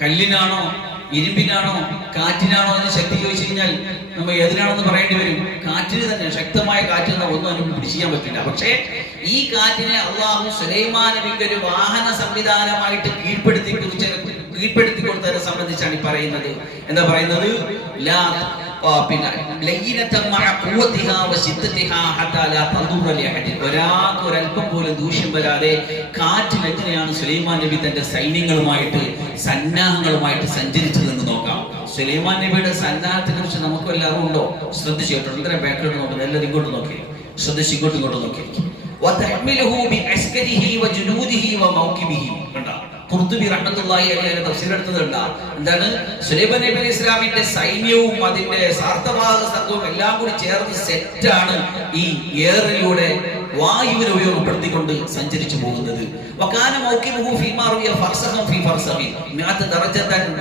കല്ലിനാണോ ഇരുമ്പിനാണോ കാറ്റിനാണോ എന്ന് ശക്തി ചോദിച്ചു കഴിഞ്ഞാൽ നമ്മൾ ഏതിനാണെന്ന് പറയേണ്ടി വരും. കാറ്റിന് തന്നെ, ശക്തമായ കാറ്റിൽ ഒന്നും അതിന് പിടിച്ചിരിക്കാൻ പറ്റില്ല. പക്ഷേ ഈ കാറ്റിനെ അള്ളാഹു സുലൈമാൻ നബിക്ക് ഒരു വാഹന സംവിധാനമായിട്ട് കീഴ്പ്പെടുത്തി കൊടുത്തതിനെ സംബന്ധിച്ചാണ് ഈ പറയുന്നത്. എന്താ പറയുന്നത്? ഒരാൾക്ക് ഒരല്പം പോലും ദൂഷ്യം വരാതെ കാറ്റിൽ എങ്ങനെയാണ് സുലൈമാൻ നബി തന്റെ സൈന്യങ്ങളുമായിട്ട് സന്നാഹങ്ങളുമായിട്ട് സഞ്ചരിച്ചതെന്ന് നോക്കാം. സുലൈമാൻ നബിയുടെ സന്നാഹത്തെ കുറിച്ച് നമുക്ക് വല്ല അറിവുണ്ടോ? ശ്രദ്ധിച്ചിട്ടുണ്ട്. ഇത്ര ബാക്കിലോട്ട് നോക്കുന്നത്, എല്ലാവരും ഇങ്ങോട്ട് നോക്കി, ശ്രദ്ധിച്ച് ഇങ്ങോട്ട് നോക്കി. ഖുർത്തുബി റഹ്മത്തുള്ളാഹി അലൈഹി തഫ്സീർ എടുത്തതുണ്ട്. എന്താണ്? സുലൈമാൻ നബി അലൈഹി ഇസ്ലാമിന്റെ സൈന്യവും അതിന്റെ സാർത്ഥവാഹക സംഘവും എല്ലാം കൂടി ചേർന്ന് സെറ്റാണ് ഈ എയറിലൂടെ വായുവിനെ ഉപയോഗപ്പെടുത്തിക്കൊണ്ട് സഞ്ചരിച്ചു പോകുന്നത്. വകാന മൗഖിബുഹു ഫീമാ റുയ ഫർസഖൻ ഫീ ഫർസഖി മിഅത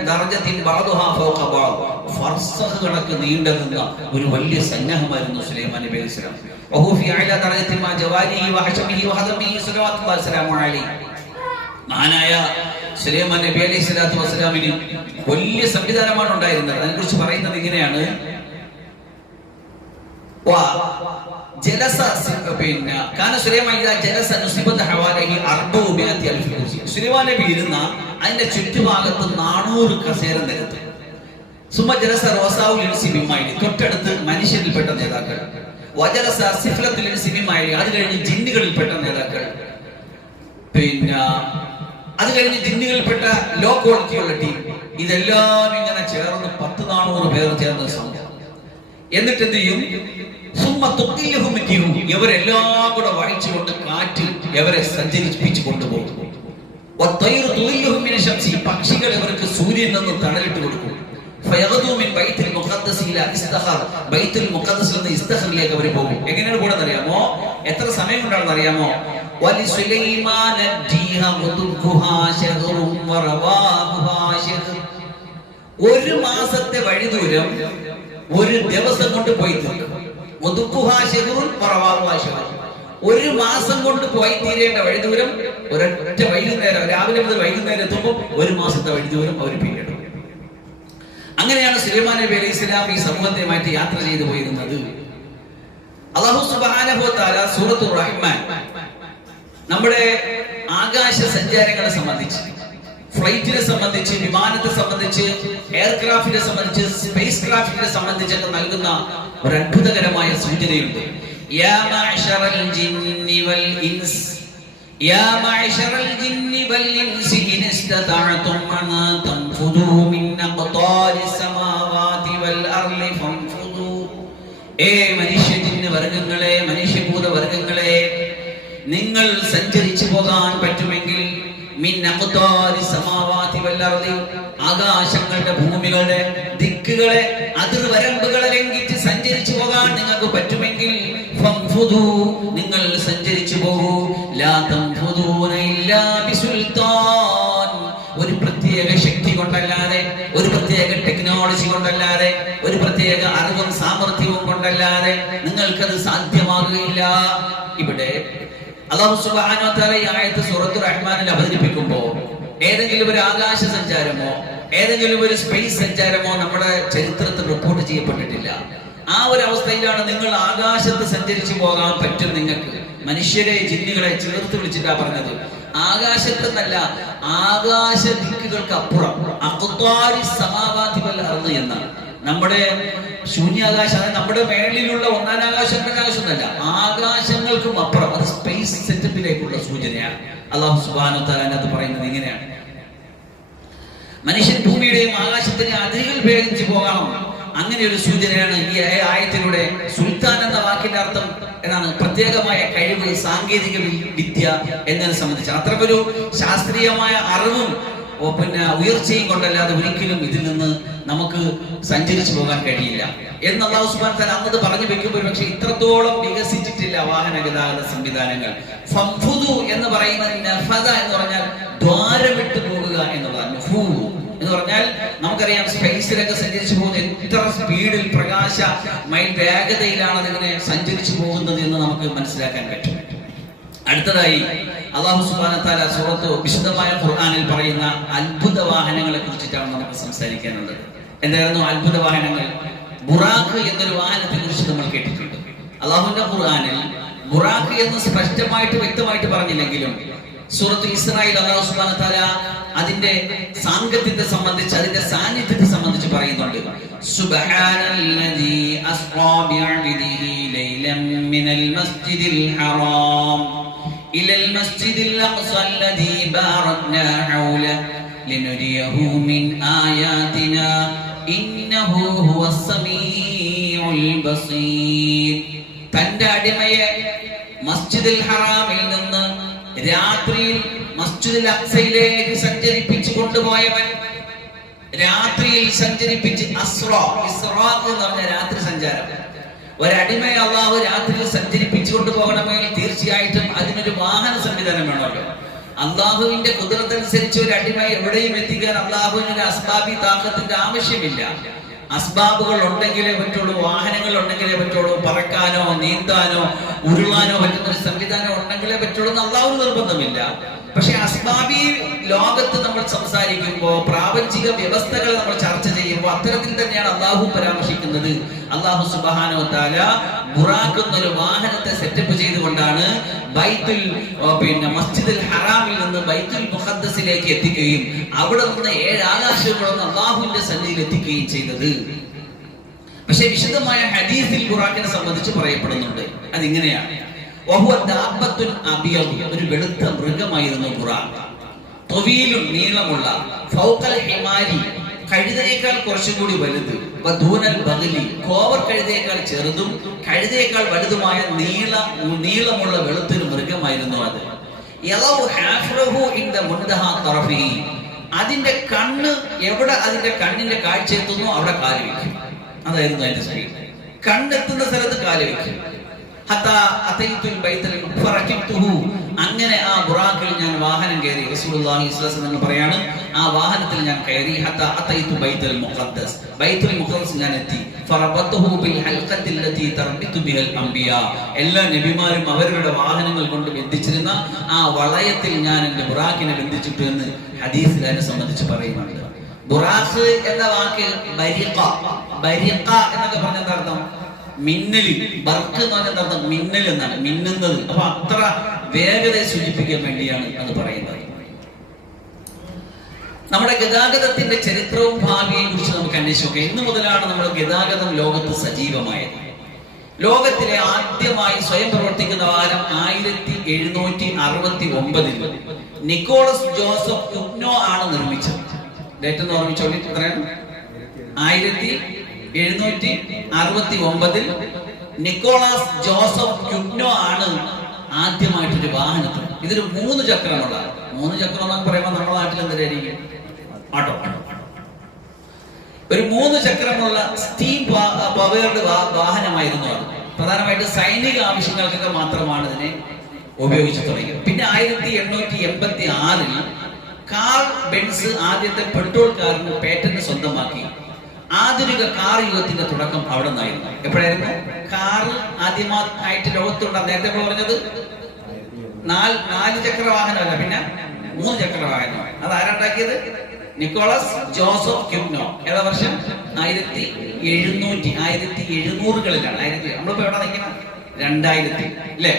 ദറജത്തിൻ ബഅദുഹാ ഫൗഖ ബഅദ്. ഫർസഖ് കണക്ക് നീണ്ടു നിന്ന ഒരു വലിയ സന്നാഹമായിരുന്നു സുലൈമാൻ നബി അലൈഹി ഇസ്ലാം. വഹു ഫീ അഅലാ ദറജത്തിൻ മാ ജവാലിഹി വഹശമിഹി വഹദമിഹി സ്വല്ലല്ലാഹു അലൈഹി വസല്ലം. മഹാനായ സുലൈമാൻ നബി അലൈഹി സ്വലാത്തു വസ്സലാമിന് വലിയ സംവിധാനമാണ് ഉണ്ടായിരുന്നത്. അതിനെക്കുറിച്ച് പറയുന്നത് ഇങ്ങനെയാണ്: സുലൈമാൻ നബി ഇരുന്ന അതിന്റെ ചുറ്റുഭാഗത്ത് 400 കസേര നിരത്തി. തൊട്ടടുത്ത് മനുഷ്യരിൽപ്പെട്ട നേതാക്കൾ, അത് കഴിഞ്ഞ് ജിന്നുകളിൽപ്പെട്ട നേതാക്കൾ, പിന്നെ അത് കഴിഞ്ഞ് ജിന്നുകളിൽപ്പെട്ട ലോ ക്വാളിറ്റിയുള്ള ടീം. ഇതെല്ലാം ഇങ്ങനെ ചേർന്ന് 10-400 പേർ ചേർന്ന സംഘം. എന്നിട്ട് എന്ത് ചെയ്യും? ഇവരെല്ലാം കൂടെ വഹിച്ചുകൊണ്ട് കാറ്റ് ഇവരെ സഞ്ചരിപ്പിച്ചു കൊണ്ടുപോകും. പക്ഷികൾ ഇവർക്ക് സൂര്യൻ നിന്ന് തണലിട്ട് കൊടുക്കും. അവർ പോകും. എങ്ങനെയാണ് കൂടെ അറിയാമോ? എത്ര സമയം കൊണ്ടാണെന്ന് അറിയാമോ? ഒരു മാസത്തെ വഴി ദൂരം ഒരു ദിവസം കൊണ്ട് പോയി തീർക്കും. ഒരു മാസം കൊണ്ട് പോയി തീരേണ്ട വഴി ദൂരം ഒരൊറ്റ വൈകുന്നേരം, രാവിലെ മുതൽ വൈകുന്നേരം എത്തുമ്പോൾ ഒരു മാസത്തെ വഴി ദൂരം അവർ പിന്നിടും. അങ്ങനെയാണ് സുലൈമാൻ നബി അലൈഹി സ്വലാം ഈ സമൂഹവുമായിട്ട് യാത്ര ചെയ്തു പോയിരുന്നത്. അല്ലാഹു സുബ്ഹാനഹു വ തആല സൂറത്തുർ റഹ്മാൻ നമ്മുടെ ആകാശ സഞ്ചാരങ്ങളെ സംബന്ധിച്ച്, ഫ്ലൈറ്റിനെ സംബന്ധിച്ച്, വിമാനത്തെ സംബന്ധിച്ച്, എയർക്രാഫ്റ്റിനെ സംബന്ധിച്ച്, സ്പേസ് ക്രാഫ്റ്റിനെ സംബന്ധിച്ചൊക്കെ നൽകുന്ന ഒരു അത്ഭുതകരമായ സൂചനയുണ്ട്. യാ മഅ്ശറൽ ജിന്നി വൽ ഇൻസ് യാ മഅ്ശറൽ ജിന്നി വൽ ഇൻസി ഇൻ ഇസ്തതഅതും അൻ തൻഫുദൂ മിൻ അഖ്താരിസ് സമാവാതി വൽ അർളി ഫൻഫുദൂ. മനുഷ്യ ജിന്ന് വർഗ്ഗങ്ങളെ, മനുഷ്യഭൂത വർഗ്ഗങ്ങളെ, നിങ്ങൾ സഞ്ചരിച്ചു പോകാൻ പറ്റുമെങ്കിൽ മിൻ അഖ്താരിസ് സമാവാതി വൽ അർളി, ആകാശങ്ങളുടെ ഭൂമികളുടെ ദിക്കുകളെ അതിർവരമ്പുകളെ ലംഘിച്ച് സഞ്ചരിച്ചു പോകാൻ നിങ്ങൾക്ക് പറ്റുമെങ്കിൽ ഫൻഫുദൂ, നിങ്ങൾ സഞ്ചരിച്ചു പോകൂ. ലാ തൻഫുദൂന ഇല്ലാ ബിസുൽത്താൻ, ഒരു പ്രത്യേക ശക്തി കൊണ്ടല്ലാതെ, ഒരു പ്രത്യേക ടെക്നോളജി കൊണ്ടല്ലാതെ, ഒരു പ്രത്യേക അറിവും സാമർഥ്യവും കൊണ്ടല്ലാതെ നിങ്ങൾക്കത് സാധ്യമാകുകയില്ല. ഇവിടെ അല്ലാഹു സുബ്ഹാനഹു വ തആല ഈ ആയത്ത് സൂറത്തുർ റഹ്മാനിൽ അവതരിപ്പിക്കുമ്പോൾ ഏതെങ്കിലും ഒരു ആകാശ സഞ്ചാരമോ ഏതെങ്കിലും ഒരു സ്പേസ് സഞ്ചാരമോ നമ്മുടെ ചരിത്രത്തിൽ റിപ്പോർട്ട് ചെയ്യപ്പെട്ടിട്ടില്ല. ആ ഒരു അവസ്ഥയിലാണ് നിങ്ങൾ ആകാശത്ത് സഞ്ചരിച്ചു പോകാൻ പറ്റും. നിങ്ങൾക്ക് മനുഷ്യരെ ജിന്നുകളെ ചേർത്ത് വിളിച്ചിട്ടാ പറഞ്ഞത്. ആകാശത്തെന്നല്ല, ആകാശ ദിക്കുകൾക്ക് അപ്പുറം, അഖ്താരിസ് സമാവാതി വൽ അർള് എന്നാണ്. നമ്മുടെ ശൂന്യാകാശം, അതായത് നമ്മുടെ മേളിലുള്ള ഒന്നാം ആകാശം എന്നല്ല, ആകാശങ്ങൾക്കും അപ്പുറം, അത് സ്പേസ് സെറ്റപ്പിലേക്കുള്ള സൂചനയാണ്. അല്ലാഹു സുബ്ഹാനഹു വ തആല അത് പറയുന്നത് ഇങ്ങനെയാണ്: മനുഷ്യൻ ഭൂമിയുടെയും ആകാശത്തിന്റെയും അതിരുകൾ ഭേദിച്ചു പോകണം. അങ്ങനെ ഒരു സൂചനയാണ് ഈ ആയത്തിലൂടെ. സുൽത്താൻ എന്ന വാക്കിന്റെ അർത്ഥം എന്നാണ് പ്രത്യേകമായ കഴിവ്, സാങ്കേതിക വിദ്യ എന്നതിനെ സംബന്ധിച്ച് അത്രക്കൊരു ശാസ്ത്രീയമായ അറിവും ഉയർച്ചയും കൊണ്ടല്ലാതെ ഒരിക്കലും ഇതിൽ നിന്ന് നമുക്ക് സഞ്ചരിച്ചു പോകാൻ കഴിയില്ല എന്ന് അല്ലാഹു സുബ്ഹാനഹു വ തആല അന്നത് പറഞ്ഞു വെക്കുമ്പോൾ, പക്ഷെ ഇത്രത്തോളം വികസിച്ചിട്ടില്ല വാഹന ഗതാഗത സംവിധാനങ്ങൾ. ഫംഫുദു എന്ന് പറയുന്നത് നഫദ എന്ന് പറഞ്ഞാൽ ദ്വാരമിട്ട് പോകുക എന്നുള്ളതാണ്. നഫൂദ് എന്ന് പറഞ്ഞാൽ നമുക്കറിയാം, സ്പേസിലൊക്കെ സഞ്ചരിച്ചു പോകുന്നത് എത്ര സ്പീഡിൽ, പ്രകാശ മൈൽ വേഗതയിലാണ് അതിങ്ങനെ സഞ്ചരിച്ചു പോകുന്നത് എന്ന് നമുക്ക് മനസ്സിലാക്കാൻ പറ്റും. അടുത്തതായി അല്ലാഹു സുബ്ഹാനഹു വ തആല സൂറത്ത് വിശുദ്ധമായ ഖുർആനിൽ പറയുന്ന അത്ഭുത വാഹനങ്ങളെ കുറിച്ചിട്ടാണ് നമുക്ക് സംസാരിക്കാനുള്ളത്. എന്തായിരുന്നു അത്ഭുത വാഹനങ്ങൾ? ബുറാഖ് എന്നൊരു വാഹനത്തെ കുറിച്ച് നമ്മൾ കേട്ടിട്ടുണ്ട്. അല്ലാഹുവിന്റെ ഖുർആനിൽ ബുറാഖ് എന്ന് സ്പഷ്ടമായിട്ട് വ്യക്തമായിട്ട് പറഞ്ഞില്ലെങ്കിലും സൂറത്തുൽ ഇസ്രായിൽ അല്ലാഹു സുബ്ഹാനഹു വ തആല അതിന്റെ സാങ്കത്യത്തെ സംബന്ധിച്ച്, അതിന്റെ സാന്നിധ്യത്തെ സംബന്ധിച്ച് പറയുന്നുണ്ട്. സുബ്ഹാനല്ലദീ അസ്റാ ബിഅബ്ദിഹി ലൈലൻ മിനൽ മസ്ജിദിൽ ഹറാം ഇലൽ മസ്ജിദിൽ അഖ്സ അല്ലദീ ബാറക്നാ ഹൗലഹു ലിനുരിയഹു മിൻ ആയാതിനാ ഇന്നഹു ഹുവസ് സമീഉൽ ബസീർ. തന്റെ അടിമയെ മസ്ജിദുൽ ഹറാമിൽ നിന്ന് രാത്രിയിൽ മസ്ജിദുൽ അഖ്സയിലേക്ക് സഞ്ചരിപ്പിച്ചു കൊണ്ടുപോയവൻ, രാത്രിയിൽ സഞ്ചരിപ്പിച്ച് ഇസ്റാ എന്ന് പറഞ്ഞ രാത്രി സഞ്ചാരം. ഒരടിമയെ അള്ളാഹു രാത്രിയിൽ സഞ്ചരിപ്പിച്ചു കൊണ്ടുപോകണമെങ്കിൽ തീർച്ചയായിട്ടും അതിനൊരു വാഹന സംവിധാനം വേണമല്ലോ. അള്ളാഹുവിന്റെ ഖുദ്റത്തനുസരിച്ച് ഒരു അടിമയെ എവിടെയും എത്തിക്കാൻ അള്ളാഹുവിന് ഒരു അസ്ബാബി താഖത്തിന്റെ ആവശ്യമില്ല. അസ്ബാബുകൾ ഉണ്ടെങ്കിലേ പറ്റുള്ളൂ, വാഹനങ്ങൾ ഉണ്ടെങ്കിലേ പറ്റുള്ളൂ, പറക്കാനോ നീന്താനോ ഉരുളാനോ പറ്റുന്ന ഒരു സംവിധാനം ഉണ്ടെങ്കിലേ പറ്റുള്ളൂ എന്ന് അള്ളാഹു നിർബന്ധമില്ല. പക്ഷെ അസ്ബാബി ലോകത്ത് നമ്മൾ സംസാരിക്കുമ്പോൾ, പ്രാപഞ്ചിക വ്യവസ്ഥകൾ നമ്മൾ ചർച്ച ചെയ്യുമ്പോൾ അത്തരത്തിൽ തന്നെയാണ് അള്ളാഹു പരാമർശിക്കുന്നത്. അള്ളാഹു സുബ്ഹാനഹു വ തആല ബുറാഖ് എന്നൊരു വാഹനത്തെ സെറ്റപ്പ് ചെയ്തുകൊണ്ടാണ് മസ്ജിദുൽ ഹറാമിൽ നിന്ന് ബൈത്തുൽ മുഖദ്ദസിലേക്ക് എത്തിക്കുകയും അവിടെ നിന്ന് 7 ആകാശങ്ങളൊന്ന് അള്ളാഹുവിന്റെ സന്നിധിയിൽ എത്തിക്കുകയും ചെയ്തത്. പക്ഷെ വിശുദ്ധമായ ഹദീസിൽ ബുറാഖിനെ സംബന്ധിച്ച് പറയപ്പെടുന്നുണ്ട്. അതിങ്ങനെയാണ്: ഒരു വെളുത്ത മൃഗമായിരുന്നു ബുറാഖ്. തൊവീലും നീളമുള്ള, ഫൗഖൽ ഹിമാരി കഴുതയേക്കാൾ കുറച്ചുകൂടി വലുത്, വദൂനൽ ബഗ്ലി കോവർ കഴുതയേക്കാൾ ചെറുതും കഴുതയേക്കാൾ വലുതുമായ നീളമുള്ള വെളുത്തൊരു മൃഗമായിരുന്നു അത്. അതിന്റെ കണ്ണ് എവിടെ അതിന്റെ കണ്ണിന്റെ കാഴ്ച എത്തുന്നു അവിടെ കാല് വയ്ക്കും. അതായിരുന്നു അതിന്റെ സ്പീഡ്. കണ്ണെത്തുന്ന സ്ഥലത്ത് കാല് വയ്ക്കും. അങ്ങനെ ആ ബുറാഖിൽ ഞാൻ വാഹനം കയറി. റസൂലുള്ളാഹി സ്വല്ലല്ലാഹു അലൈഹി വസല്ലം പറയാണ്, ആ വാഹനത്തിൽ ഞാൻ കയറി. ബൈത്തുൽ മുഖദ്ദസ് ഞാൻ എത്തി. എല്ലാ നബിമാരും അവരുടെ വാഹനങ്ങൾ കൊണ്ട് ബന്ധിച്ചിരുന്ന ആ വളയത്തിൽ ഞാൻ എന്റെ ബുറാഖിനെ ബന്ധിച്ചിട്ടു എന്ന് ഹദീസിൽ അതിനെ സംബന്ധിച്ച് പറയുന്നുണ്ട്. ബുറാഖ് എന്ന വാക്ക് ബരിഖ എന്നൊക്കെ പറഞ്ഞ എന്താ അർത്ഥം? മിന്നല്. ബർക്ക് എന്ന് പറഞ്ഞ അർത്ഥം മിന്നൽ എന്നാണ്, മിന്നുന്നത്. അപ്പൊ അത്ര വേഗതയെ സൂചിപ്പിക്കാൻ വേണ്ടിയാണ് അത് പറയുന്നത്. നമ്മുടെ ഗതാഗതത്തിന്റെ ചരിത്രവും ഭാവിയെയും കുറിച്ച് നമുക്ക് അന്വേഷിക്കാം. ഇന്നു മുതലാണ് നമ്മൾ ഗതാഗതം ലോകത്ത് സജീവമായത്. ലോകത്തിലെ ആദ്യമായി സ്വയം പ്രവർത്തിക്കുന്ന വാഹനം 1769 നിക്കോളസ് ജോസഫ് ക്യുഗ്നോ ആണ് നിർമ്മിച്ചത്. ഡേറ്റ് ഒന്ന് ഓർമ്മിച്ചോളി, എത്രയാണ്? 1769 നിക്കോളാസ് ജോസഫ് ക്യുഗ്നോ ആണ് ആദ്യമായിട്ടൊരു വാഹനത്തിൽ. ഇതൊരു 3 ചക്രമുള്ള, 3 ചക്രം എന്നൊക്കെ പറയുമ്പോൾ നമ്മുടെ നാട്ടിൽ എന്തായിരിക്കും? ഓട്ടോ. ഒരു 3 ചക്രമുള്ള സ്റ്റീം പവേർഡ് വാഹനമായിരുന്നു അത്. പ്രധാനമായിട്ട് സൈനിക ആവശ്യങ്ങൾക്കൊക്കെ മാത്രമാണ് ഇതിനെ ഉപയോഗിച്ചു തുടങ്ങിയത്. പിന്നെ 1886 കാർ ബെൻസ് ആദ്യത്തെ പെട്രോൾ കാറിന് പേറ്റന്റ് സ്വന്തമാക്കി. ആധുനിക കാർ യുഗത്തിന്റെ തുടക്കം അവിടെ നിന്നായിരുന്നു. എപ്പോഴായിരുന്നു കാർ ആദ്യമായിട്ട് ലോകത്തുണ്ട? നേരത്തെ പറഞ്ഞത് 4 ചക്ര വാഹനമല്ല, പിന്നെ 3 ചക്ര വാഹനമാണ്. അത് ആരുണ്ടാക്കിയത്? Nicholas Joseph ക്യുഗ്നോ. ഏതാ വർഷം? 1700-കളിലാണ്. നമ്മളിപ്പോ എവിടെ നിൽക്കണം? 2000 അല്ലേ?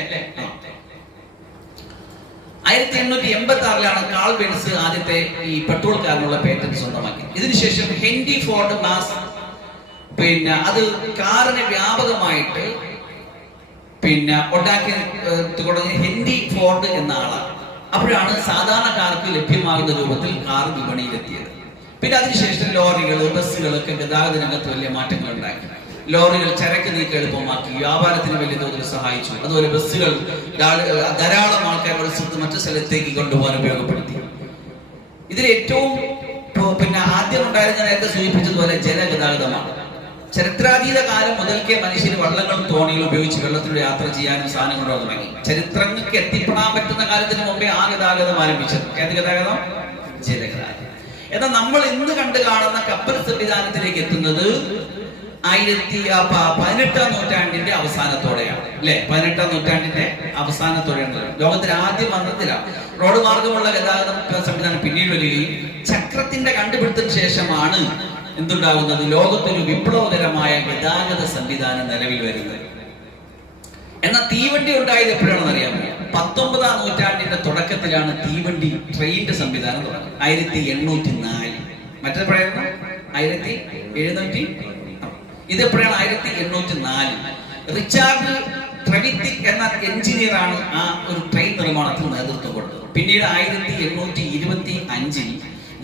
1886 കാൾ ബെൻസ് ആദ്യത്തെ ഈ പെട്രോൾ കാറിനുള്ള പേറ്റന്റ് സ്വന്തമാക്കി. ഇതിനുശേഷം ഹെൻറി ഫോർഡ് മാസ് അത് കാറിനെ വ്യാപകമായിട്ട് ഉണ്ടാക്കി തുടങ്ങിയ ഹെൻറി ഫോർഡ് എന്ന ആളാണ്. അപ്പോഴാണ് സാധാരണക്കാർക്ക് ലഭ്യമാകുന്ന രൂപത്തിൽ കാർ വിപണിയിലെത്തിയത്. പിന്നെ അതിനുശേഷം ലോറികൾ, ബസ്സുകളൊക്കെ ഗതാഗത രംഗത്ത് വലിയ മാറ്റങ്ങൾ ഉണ്ടാക്കി. ലോറികൾ ചരക്ക് നീക്കം എളുപ്പമാക്കി, വ്യാപാരത്തിന് വലിയ തോതിൽ സഹായിച്ചു. അതുപോലെ ബസ്സുകൾ ധാരാളം ആൾക്കാർ ഒരു സ്ഥലത്ത് മറ്റു സ്ഥലത്തേക്ക് കൊണ്ടുപോകാൻ ഉപയോഗപ്പെടുത്തി. ഇതിൽ ഏറ്റവും ആദ്യം ഉണ്ടായിരുന്ന, നേരത്തെ സൂചിപ്പിച്ചതുപോലെ, ജലഗതാഗതമാണ്. ചരിത്രാതീത കാലം മുതൽക്കേ മനുഷ്യർ വള്ളങ്ങളും തോണികളും ഉപയോഗിച്ച് വെള്ളത്തിലൂടെ യാത്ര ചെയ്യാനും സാധനങ്ങളോ തുടങ്ങി. ചരിത്രങ്ങൾക്ക് എത്തിപ്പെടാൻ പറ്റുന്ന കാലത്തിന് മുമ്പേ ആ ഗതാഗതം ആരംഭിച്ചത്. ഏത് ഗതാഗതം? ജലഗതാഗതം. എന്നാൽ നമ്മൾ ഇന്ന് കണ്ടു കാണുന്ന കപ്പൽ സംവിധാനത്തിലേക്ക് എത്തുന്നത് 18ാം നൂറ്റാണ്ടിന്റെ അവസാനത്തോടെയാണ്, അല്ലെ? 18ാം നൂറ്റാണ്ടിന്റെ അവസാനത്തോടെയാണ്. ലോകത്തിൽ ആദ്യം വന്നതില്ല. റോഡ് മാർഗമുള്ള ഗതാഗത സംവിധാനം പിന്നീട് വരികയും ചക്രത്തിന്റെ കണ്ടുപിടുത്തത്തിന് ശേഷമാണ് എന്തുണ്ടാകുന്നത്? ലോകത്തൊരു വിപ്ലവകരമായ ഗതാഗത സംവിധാനം നിലവിൽ വരുന്നത്. എന്നാൽ തീവണ്ടി ഉണ്ടായത് എപ്പോഴാണെന്ന് അറിയാമോ? 19ാം നൂറ്റാണ്ടിന്റെ തുടക്കത്തിലാണ് തീവണ്ടി, ട്രെയിനിന്റെ സംവിധാനം തുടങ്ങുന്നത്. 1804. മറ്റെപ്പോഴായിരുന്നു? 1700. ഇതെപ്പോഴാണ്? 1804. റിച്ചാർഡ് ട്രെവിത്തിക് എന്ന എഞ്ചിനീയർ ആണ് ആ ഒരു ട്രെയിൻ നിർമ്മാണത്തിന് നേതൃത്വം കൊടുത്തത്. പിന്നീട് 1825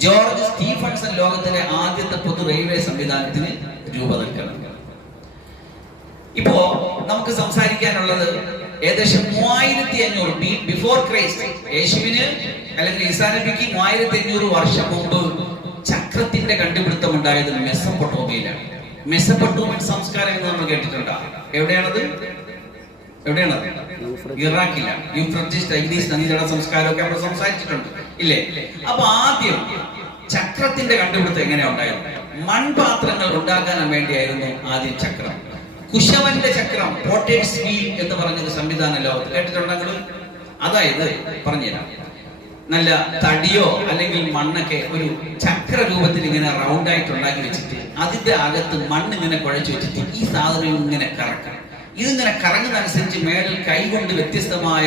ജോർജ് സ്റ്റീഫൻസൺ ലോകത്തിലെ ആദ്യത്തെ പൊതു റെയിൽവേ സംവിധാനത്തിന് രൂപകൽപ്പന. ഇപ്പോ നമുക്ക് സംസാരിക്കാനുള്ളത് ഏകദേശം 3500 ബിഫോർ ക്രൈസ്റ്റ്, യേശുവിന് അല്ലെങ്കിൽ ഈസാ നബിക്ക് 3500 വർഷം മുമ്പ് ചക്രത്തിന്റെ കണ്ടുപിടുത്തം ഉണ്ടായത് മെസപ്പൊട്ടോമിയയിലാണ്. മെസപ്പൊട്ടോമിയൻ സംസ്കാരം എന്ന് നമ്മൾ കേട്ടിട്ടുണ്ടോ? എവിടെയാണത്? ഇറാഖില. യൂഫ്രട്ടീസ് ടൈഗ്രീസ് നദീതട സംസ്കാരമൊക്കെ നമ്മൾ സംസാരിച്ചിട്ടുണ്ട്, ഇല്ലേ? അപ്പൊ ആദ്യം ചക്രത്തിന്റെ കണ്ടുപിടുത്തം എങ്ങനെയാ ഉണ്ടായത്? മൺപാത്രങ്ങൾ ഉണ്ടാക്കാൻ വേണ്ടിയായിരുന്നു ആദ്യം ചക്രം. കുശവന്റെ ചക്രം, പോട്ടേഴ്സ് വീൽ എന്ന് പറഞ്ഞൊരു സംവിധാനം ലോകത്ത് കേട്ടിട്ടുണ്ടെങ്കിൽ, അതായത് പറഞ്ഞുതരാം. നല്ല തടിയോ അല്ലെങ്കിൽ മണ്ണൊക്കെ ഒരു ചക്ര രൂപത്തിൽ ഇങ്ങനെ റൗണ്ട് ആയിട്ട് ഉണ്ടാക്കി വെച്ചിട്ട് അതിന്റെ അകത്ത് മണ്ണ് ഇങ്ങനെ കുഴച്ചു വെച്ചിട്ട് ഈ സാധനം ഇങ്ങനെ കറക്കണം. ഇതിങ്ങനെ കറങ്ങുന്നതനുസരിച്ച് മേളിൽ കൈകൊണ്ട് വ്യത്യസ്തമായ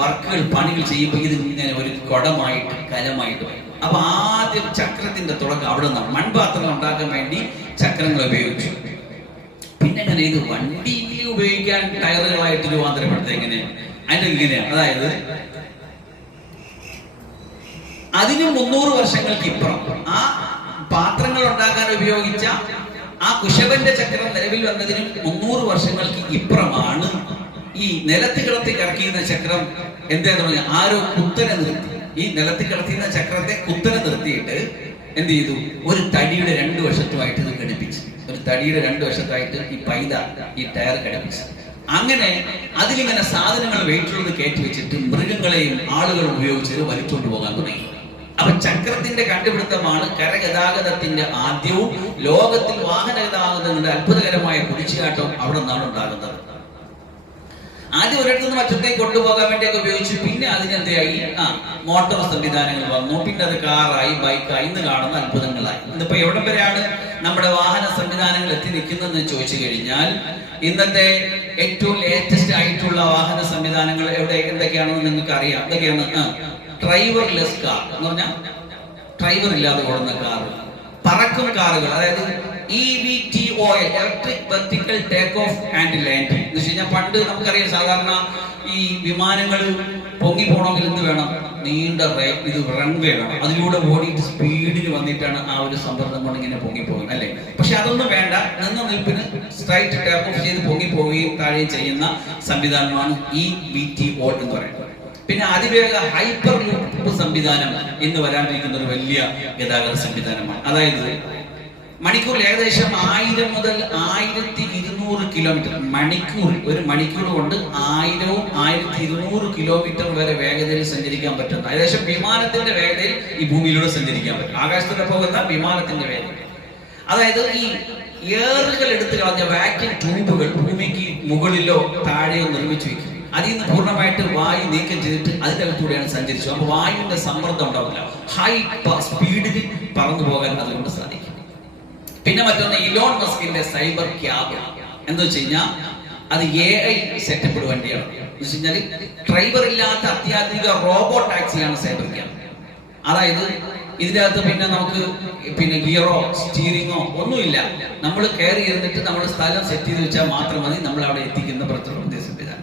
വർക്കുകൾ, പണികൾ ചെയ്യുമ്പോൾ ഇത് ഇങ്ങനെ ഒരു കുടമായിട്ട് കലമായിട്ട് വരും. അപ്പൊ ആദ്യം ചക്രത്തിന്റെ തുടക്കം അവിടെ നിന്നാണ്. മൺപാത്രം ഉണ്ടാക്കാൻ വേണ്ടി ചക്രങ്ങൾ ഉപയോഗിച്ചു. പിന്നെ എങ്ങനെ ഇത് വണ്ടിയിൽ ഉപയോഗിക്കാൻ ടയറുകളായിട്ട് രൂപാന്തരപ്പെടുത്ത എങ്ങനെ? അതിന്റെ ഇങ്ങനെയാണ്. അതായത് അതിന് 300 വർഷങ്ങൾക്ക് ഇപ്പുറം ആ പാത്രങ്ങൾ ഉണ്ടാക്കാൻ ഉപയോഗിച്ച ആ കുശവന്റെ ചക്രം നിലവിൽ വന്നതിന് 300 വർഷങ്ങൾക്ക് ഇപ്പുറമാണ് ഈ നിലത്ത് കിടത്തി കറക്കിയുന്ന ചക്രം എന്താന്ന് പറഞ്ഞാൽ ആരോ കുത്തനെ നിർത്തി. ഈ നിലത്ത് കിടത്തിയുന്ന ചക്രത്തെ കുത്തനെ നിർത്തിയിട്ട് എന്ത് ചെയ്തു? ഒരു തടിയുടെ 2 വശത്തുമായിട്ട് ഇത് ഘടിപ്പിച്ചു. ഒരു തടിയുടെ 2 വശത്തായിട്ട് ഈ ടയർ ഘടിപ്പിച്ചു. അങ്ങനെ അതിലിങ്ങനെ സാധനങ്ങൾ വെയിറ്റുള്ളത് കയറ്റി വെച്ചിട്ട് മൃഗങ്ങളെയും ആളുകളും ഉപയോഗിച്ച് വലിച്ചുകൊണ്ട് പോകാൻ തുടങ്ങി. അപ്പൊ ചക്രത്തിന്റെ കണ്ടുപിടുത്തമാണ് കരഗതാഗതത്തിന്റെ ആദ്യവും. ലോകത്തിൽ വാഹന ഗതാഗതങ്ങളുടെ അത്ഭുതകരമായ കുതിച്ചുചാട്ടം അവിടെ നിന്നാണ് ഉണ്ടാകുന്നത്. ആദ്യം ഒരിടത്തു നിന്ന് മറ്റത്തേക്ക് കൊണ്ടുപോകാൻ വേണ്ടിയൊക്കെ ഉപയോഗിച്ചു. പിന്നെ അതിനെന്തായി, മോട്ടോർ സംവിധാനങ്ങൾ വന്നു. പിന്നെ അത് കാറായി, ബൈക്കായി, ഇന്ന് കാണുന്ന അത്ഭുതങ്ങളായി. ഇന്നിപ്പോ എവിടെ വരെയാണ് നമ്മുടെ വാഹന സംവിധാനങ്ങൾ എത്തി നിൽക്കുന്നതെന്ന് ചോദിച്ചു കഴിഞ്ഞാൽ, ഇന്നത്തെ ഏറ്റവും ലേറ്റസ്റ്റ് ആയിട്ടുള്ള വാഹന സംവിധാനങ്ങൾ എന്തൊക്കെയാണെന്ന് നിങ്ങൾക്ക് അറിയാം. എന്തൊക്കെയാണ്? ഡ്രൈവർലെസ് കാർ എന്ന് പറഞ്ഞാൽ ഡ്രൈവർ ഇല്ലാതെ ഓടുന്ന കാർ, പറക്കും കാറുകൾ, അതായത് EVTOL, electric vertical take off and landing എന്ന് വെച്ച് കഴിഞ്ഞാൽ, പണ്ട് നമുക്കറിയാം സാധാരണ ഈ വിമാനങ്ങൾ പൊങ്ങി പോകണമെങ്കിൽ എന്ത് വേണം? നീണ്ട റൺവേ വേണം. അതിലൂടെ ഓടിയിട്ട് സ്പീഡിൽ വന്നിട്ടാണ് ആ ഒരു സമ്മർദ്ദം കൊണ്ട് ഇങ്ങനെ പൊങ്ങിപ്പോകും, അല്ലേ? പക്ഷെ അതൊന്നും വേണ്ട, നിന്ന നിൽപ്പിന് സ്ട്രൈറ്റ് ടേക്ക് ഓഫ് ചെയ്ത് പൊങ്ങിപ്പോവുകയും താഴെയും ചെയ്യുന്ന സംവിധാനമാണ് EVTOL എന്ന് പറയുന്നത്. പിന്നെ അതിവേഗ ഹൈപ്പർ ലൂപ്പ് സംവിധാനം എന്ന് വരാനിരിക്കുന്ന ഒരു വലിയ ഗതാഗത സംവിധാനമാണ്. അതായത് മണിക്കൂറിൽ ഏകദേശം 1000 മുതൽ 1200 കിലോമീറ്റർ ഒരു മണിക്കൂർ കൊണ്ട് 1000-വും 1200 കിലോമീറ്റർ വരെ വേഗതയിൽ സഞ്ചരിക്കാൻ പറ്റുന്ന, ഏകദേശം വിമാനത്തിന്റെ വേഗതയിൽ ഈ ഭൂമിയിലൂടെ സഞ്ചരിക്കാൻ പറ്റും. ആകാശത്തിലൂടെ പോകുന്ന വിമാനത്തിന്റെ വേഗത. അതായത് ഈ എയറുകൾ എടുത്തു കളഞ്ഞ വാക്യൂം ട്യൂബുകൾ ഭൂമിക്ക് മുകളിലോ താഴെയോ നിർമ്മിച്ചു വെക്കും. അതിൽ നിന്ന് പൂർണ്ണമായിട്ട് വായു നീക്കം ചെയ്തിട്ട് അതിൻ്റെ അകത്തൂടെയാണ് സഞ്ചരിച്ചത്. അപ്പൊ വായുവിന്റെ സമ്മർദ്ദം ഉണ്ടാവില്ല, ഹൈ സ്പീഡിൽ പറന്നു പോകാൻ അതുകൊണ്ട് സാധിക്കും. പിന്നെ മറ്റൊന്ന് ഇലോൺ മസ്കിന്റെ സൈബർ ക്യാബ് എന്ന് വെച്ച് കഴിഞ്ഞാൽ, അത് AI സെറ്റപ്പ് വണ്ടിയാണ്. എന്ന് വെച്ച് കഴിഞ്ഞാൽ ഡ്രൈവർ ഇല്ലാത്ത അത്യാധുനിക റോബോ ടാക്സിയാണ് സൈബർ ക്യാബ്. അതായത് ഇതിനകത്ത് പിന്നെ നമുക്ക് ഗിയറോ സ്റ്റീറിങ്ങോ ഒന്നുമില്ല. നമ്മൾ കയറി ഇരുന്നിട്ട് നമ്മൾ സ്ഥലം സെറ്റ് ചെയ്ത് വെച്ചാൽ മാത്രം മതി നമ്മൾ അവിടെ എത്തിക്കുന്ന പ്രത്യേക സംവിധാനം.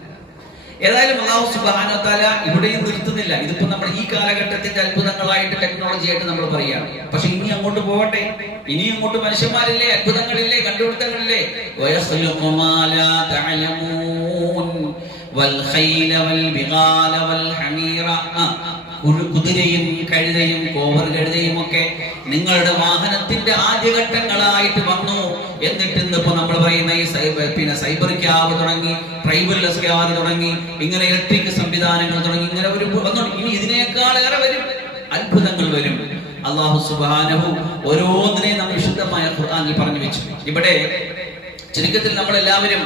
ഏതായാലും അല്ലാഹു സുബ്ഹാനഹു വ തആല ഇവിടെയും നിർത്തുന്നില്ല. ഇതിപ്പോ നമ്മൾ ഈ കാലഘട്ടത്തിന്റെ അത്ഭുതങ്ങളായിട്ട് ടെക്നോളജി ആയിട്ട് നമ്മൾ പറയുകയാണ്. പക്ഷെ ഇനി അങ്ങോട്ട് പോകട്ടെ, ഇനി അങ്ങോട്ട് മനുഷ്യന്മാരില്ലേ, അത്ഭുതങ്ങളില്ലേ, കണ്ടുപിടുത്തങ്ങളില്ലേ. വയഖ്ലുഖു മാ ലാ തഅലമൂൻ വൽ ഖൈല വൽ ബിഗാല വൽ ഹമീറ. കുതിരയും കഴുതയും കോവർ കഴുതയും ഒക്കെ നിങ്ങളുടെ വാഹനത്തിന്റെ ആദ്യഘട്ടങ്ങളായിട്ട് വന്നു. എന്നിട്ട് ഇന്നിപ്പോ നമ്മൾ പറയുന്ന ഈ സൈബർ ക്യാബ് തുടങ്ങി, ഡ്രൈവർലെസ് ക്യാബ് തുടങ്ങി, ഇങ്ങനെ ഇലക്ട്രിക് സംവിധാനങ്ങൾ തുടങ്ങി, ഇങ്ങനെ ഒരു ഇനി ഇതിനേക്കാളേറെ വരും, അത്ഭുതങ്ങൾ വരും. അല്ലാഹു സുബ്ഹാനഹു ഓരോന്നിനെയും നമ്മൾ വിശുദ്ധമായ ഖുർആനിൽ പറഞ്ഞു വെച്ചു. ഇവിടെ ചുരുക്കത്തിൽ നമ്മളെല്ലാവരും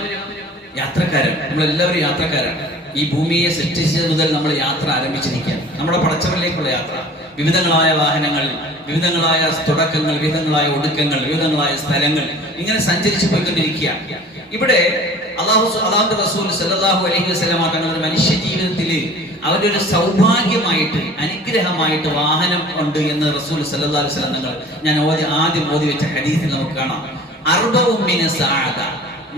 യാത്രക്കാരാണ്. നമ്മളെല്ലാവരും യാത്രക്കാരാണ്. ഈ ഭൂമിയെ സൃഷ്ടിച്ചത് മുതൽ നമ്മൾ യാത്ര ആരംഭിച്ചിരിക്കുകയാണ്. നമ്മുടെ പടച്ചവരിലേക്കുള്ള യാത്ര, വിവിധങ്ങളായ വാഹനങ്ങൾ, വിവിധങ്ങളായ തുടക്കങ്ങൾ, വിവിധങ്ങളായ ഒടുക്കങ്ങൾ, വിവിധങ്ങളായ സ്ഥലങ്ങൾ, ഇങ്ങനെ സഞ്ചരിച്ചു പോയിക്കൊണ്ടിരിക്കുകയാണ്. ഇവിടെ അല്ലാഹുവിന്റെ റസൂൽ സല്ലല്ലാഹു അലൈഹി വസല്ലം തങ്ങളുടെ മനുഷ്യ ജീവിതത്തിൽ അവരുടെ ഒരു സൗഭാഗ്യമായിട്ട്, അനുഗ്രഹമായിട്ട് വാഹനം ഉണ്ട് എന്ന് റസൂൽ സല്ലല്ലാഹു അലൈഹി വസല്ലം തങ്ങൾ ഞാൻ ആദ്യം ഓതി വെച്ച ഹദീസിൽ നമുക്ക് കാണാം.